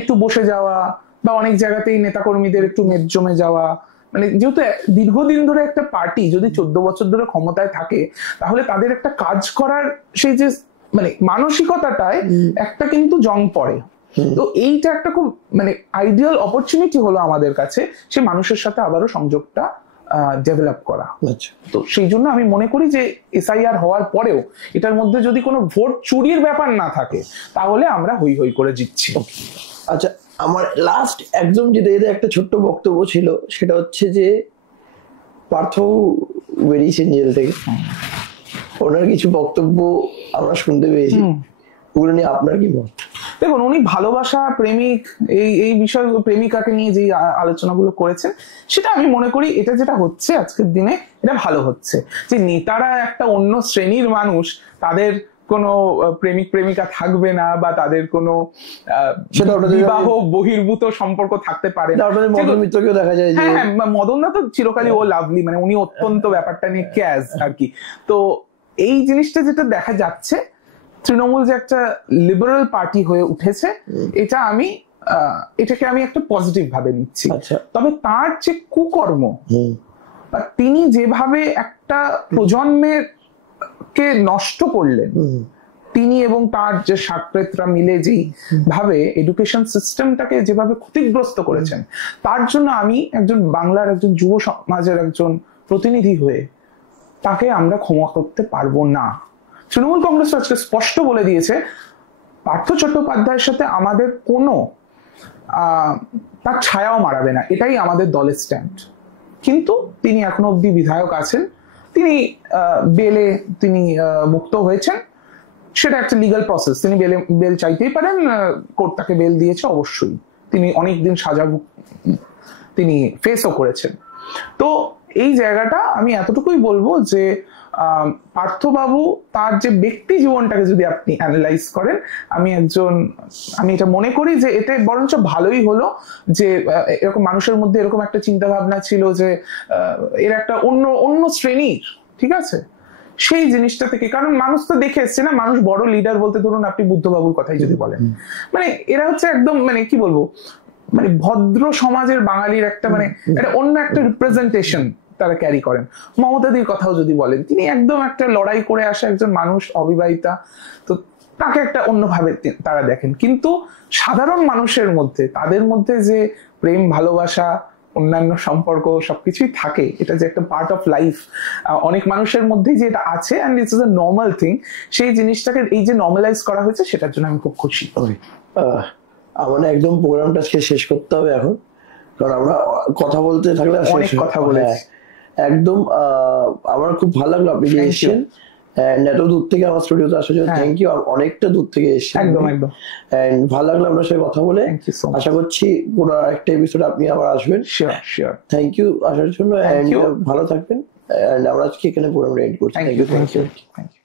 একটু বসে যাওয়া, বা অনেক জায়গাতেই নেতা কর্মীদের একটু মেদ জমে যাওয়া, মানে যেহেতু দীর্ঘদিন ধরে একটা পার্টি যদি 14 বছর ধরে ক্ষমতায় থাকে, তাহলে তাদের একটা কাজ করার সেই যে মানে মানসিকতাটায় একটা কিন্তু জং পড়ে, তো এইটা একটা খুব মানে আইডিয়াল অপরচুনিটি হলো আমাদের কাছে সে মানুষের সাথে আবারও সংযোগটা ডেভেলপ করা। আচ্ছা, তো সেই জন্য আমি মনে করি যে এসআইআর হওয়ার পরেও এটার মধ্যে যদি কোনো ভোট চুরির ব্যাপার না থাকে তাহলে আমরা হই হই করে জিতছি। আচ্ছা, আমার লাস্ট একদম যেটা একটা ছোট্ট বক্তব্য ছিল, সেটা হচ্ছে যে পার্থ বেরিয়েছেন জেল থেকে, ওনার কিছু বক্তব্য আমরা শুনতে পেয়েছি, ওগুলো নিয়ে আপনার কি মত? দেখুন, উনি ভালোবাসা, প্রেমিক, এই বিষয়, প্রেমিকাকে নিয়ে যে আলোচনাগুলো করেছেন, সেটা আমি মনে করি এটা যেটা হচ্ছে আজকের দিনে এটা ভালো হচ্ছে যে নেতারা একটা অন্য শ্রেণীর মানুষ, তাদের কোনো প্রেমিক প্রেমিকা থাকবে না বা তাদের কোনো বিবাহ বহির্ভূত সম্পর্ক থাকতে পারে না। মদন মিত্রকেও দেখা যায়, হ্যাঁ, মদন দা তো চিরকালই ও লাভলি, মানে উনি অত্যন্ত ব্যাপারটা নিয়ে ক্যাজ আর কি। তো এই জিনিসটা যেটা দেখা যাচ্ছে, তৃণমূল যে একটা লিবারেল পার্টি হয়ে উঠেছে, এটাকে আমি একটা পজিটিভ ভাবে নিচ্ছি। তবে তার যে কুকর্ম বা তিনি যেভাবে একটা প্রজন্মের কে নষ্ট করলেন, তিনি এবং তার যে সাকরেতরা মিলে যেই ভাবে এডুকেশন সিস্টেমটাকে যেভাবে ক্ষতিগ্রস্ত করেছেন, তার জন্য আমি একজন বাংলার একজন যুব সমাজের একজন প্রতিনিধি হয়ে তাকে আমরা ক্ষমা করতে পারবো না। তৃণমূল কংগ্রেস আজকে স্পষ্ট বলে দিয়েছে পার্থ চট্টোপাধ্যায়ের সাথে আমাদের কোনো তার ছায়াও মারাবে না, এটাই আমাদের দলের স্ট্যান্ড। কিন্তু তিনি এখনো অব্দি বিধায়ক আছেন, তিনি বেলে তিনি মুক্ত হয়েছেন, সেটা একটা লিগ্যাল প্রসেস, তিনি বেল চাইতেই পারেন, কোর্ট তাকে বেল দিয়েছে, অবশ্যই তিনি অনেকদিন সাজা তিনি ফেসও করেছেন। তো এই জায়গাটা আমি এতটুকুই বলবো যে পার্থবাবু তার যে ব্যক্তি জীবনটাকে যদি আপনি অ্যানালাইজ করেন, আমি এটা মনে করি যে এতে বরঞ্চ ভালোই হলো যে এরকম মানুষের মধ্যে এরকম একটা চিন্তা ভাবনা ছিল যে এর একটা অন্য শ্রেণীর, ঠিক আছে, সেই জিনিসটা থেকে, কারণ মানুষ তো দেখে এসছে না, মানুষ বড় লিডার বলতে ধরুন আপনি বুদ্ধবাবুর কথাই যদি বলেন, মানে এরা হচ্ছে একদম মানে কি বলবো, মানে ভদ্র সমাজের বাঙালির একটা মানে এটা অন্য একটা রিপ্রেজেন্টেশন তারা ক্যারি করেন। মমতাদির কথাও যদি বলেন, তিনি একদম একটা লড়াই করে আসা একজন মানুষ, অবিবাহিতা, তো তাকে একটা অন্যভাবে তারা দেখেন। কিন্তু সাধারণ মানুষের মধ্যে, তাদের মধ্যে যে প্রেম, ভালোবাসা, অন্যান্য সম্পর্ক সবকিছুই থাকে, এটা যে একটা পার্ট অফ লাইফ অনেক মানুষের মধ্যেই যে এটা আছে, and it's is a normal thing, সেই জিনিসটাকে এই যে নর্মালাইজ করা হয়েছে, সেটার জন্য আমি খুব খুশি। আমার একদম প্রোগ্রামটা শেষ করতে হবে এখন, কারণ আমরা কথা বলতে থাকলে অনেক কথা বলেছি। একদম আমার খুব ভালো লাগলো আপনি যে এসেছেন, এত দূর থেকে আমার স্টুডিওতে আসার জন্য থ্যাংক ইউ। অনেকটা দূর থেকে এসেছেন, একদম। এন্ড ভালো লাগলো আপনার সাথে কথা বলে। আশা করছি কোনো আরেকটা এপিসোড আপনি আবার আসবেন। শিওর। থ্যাংক ইউ আসার জন্য, এন্ড ভালো থাকবেন। এন্ড আমরা আজকে এখানে প্রোগ্রাম এন্ড করছি। Thank you.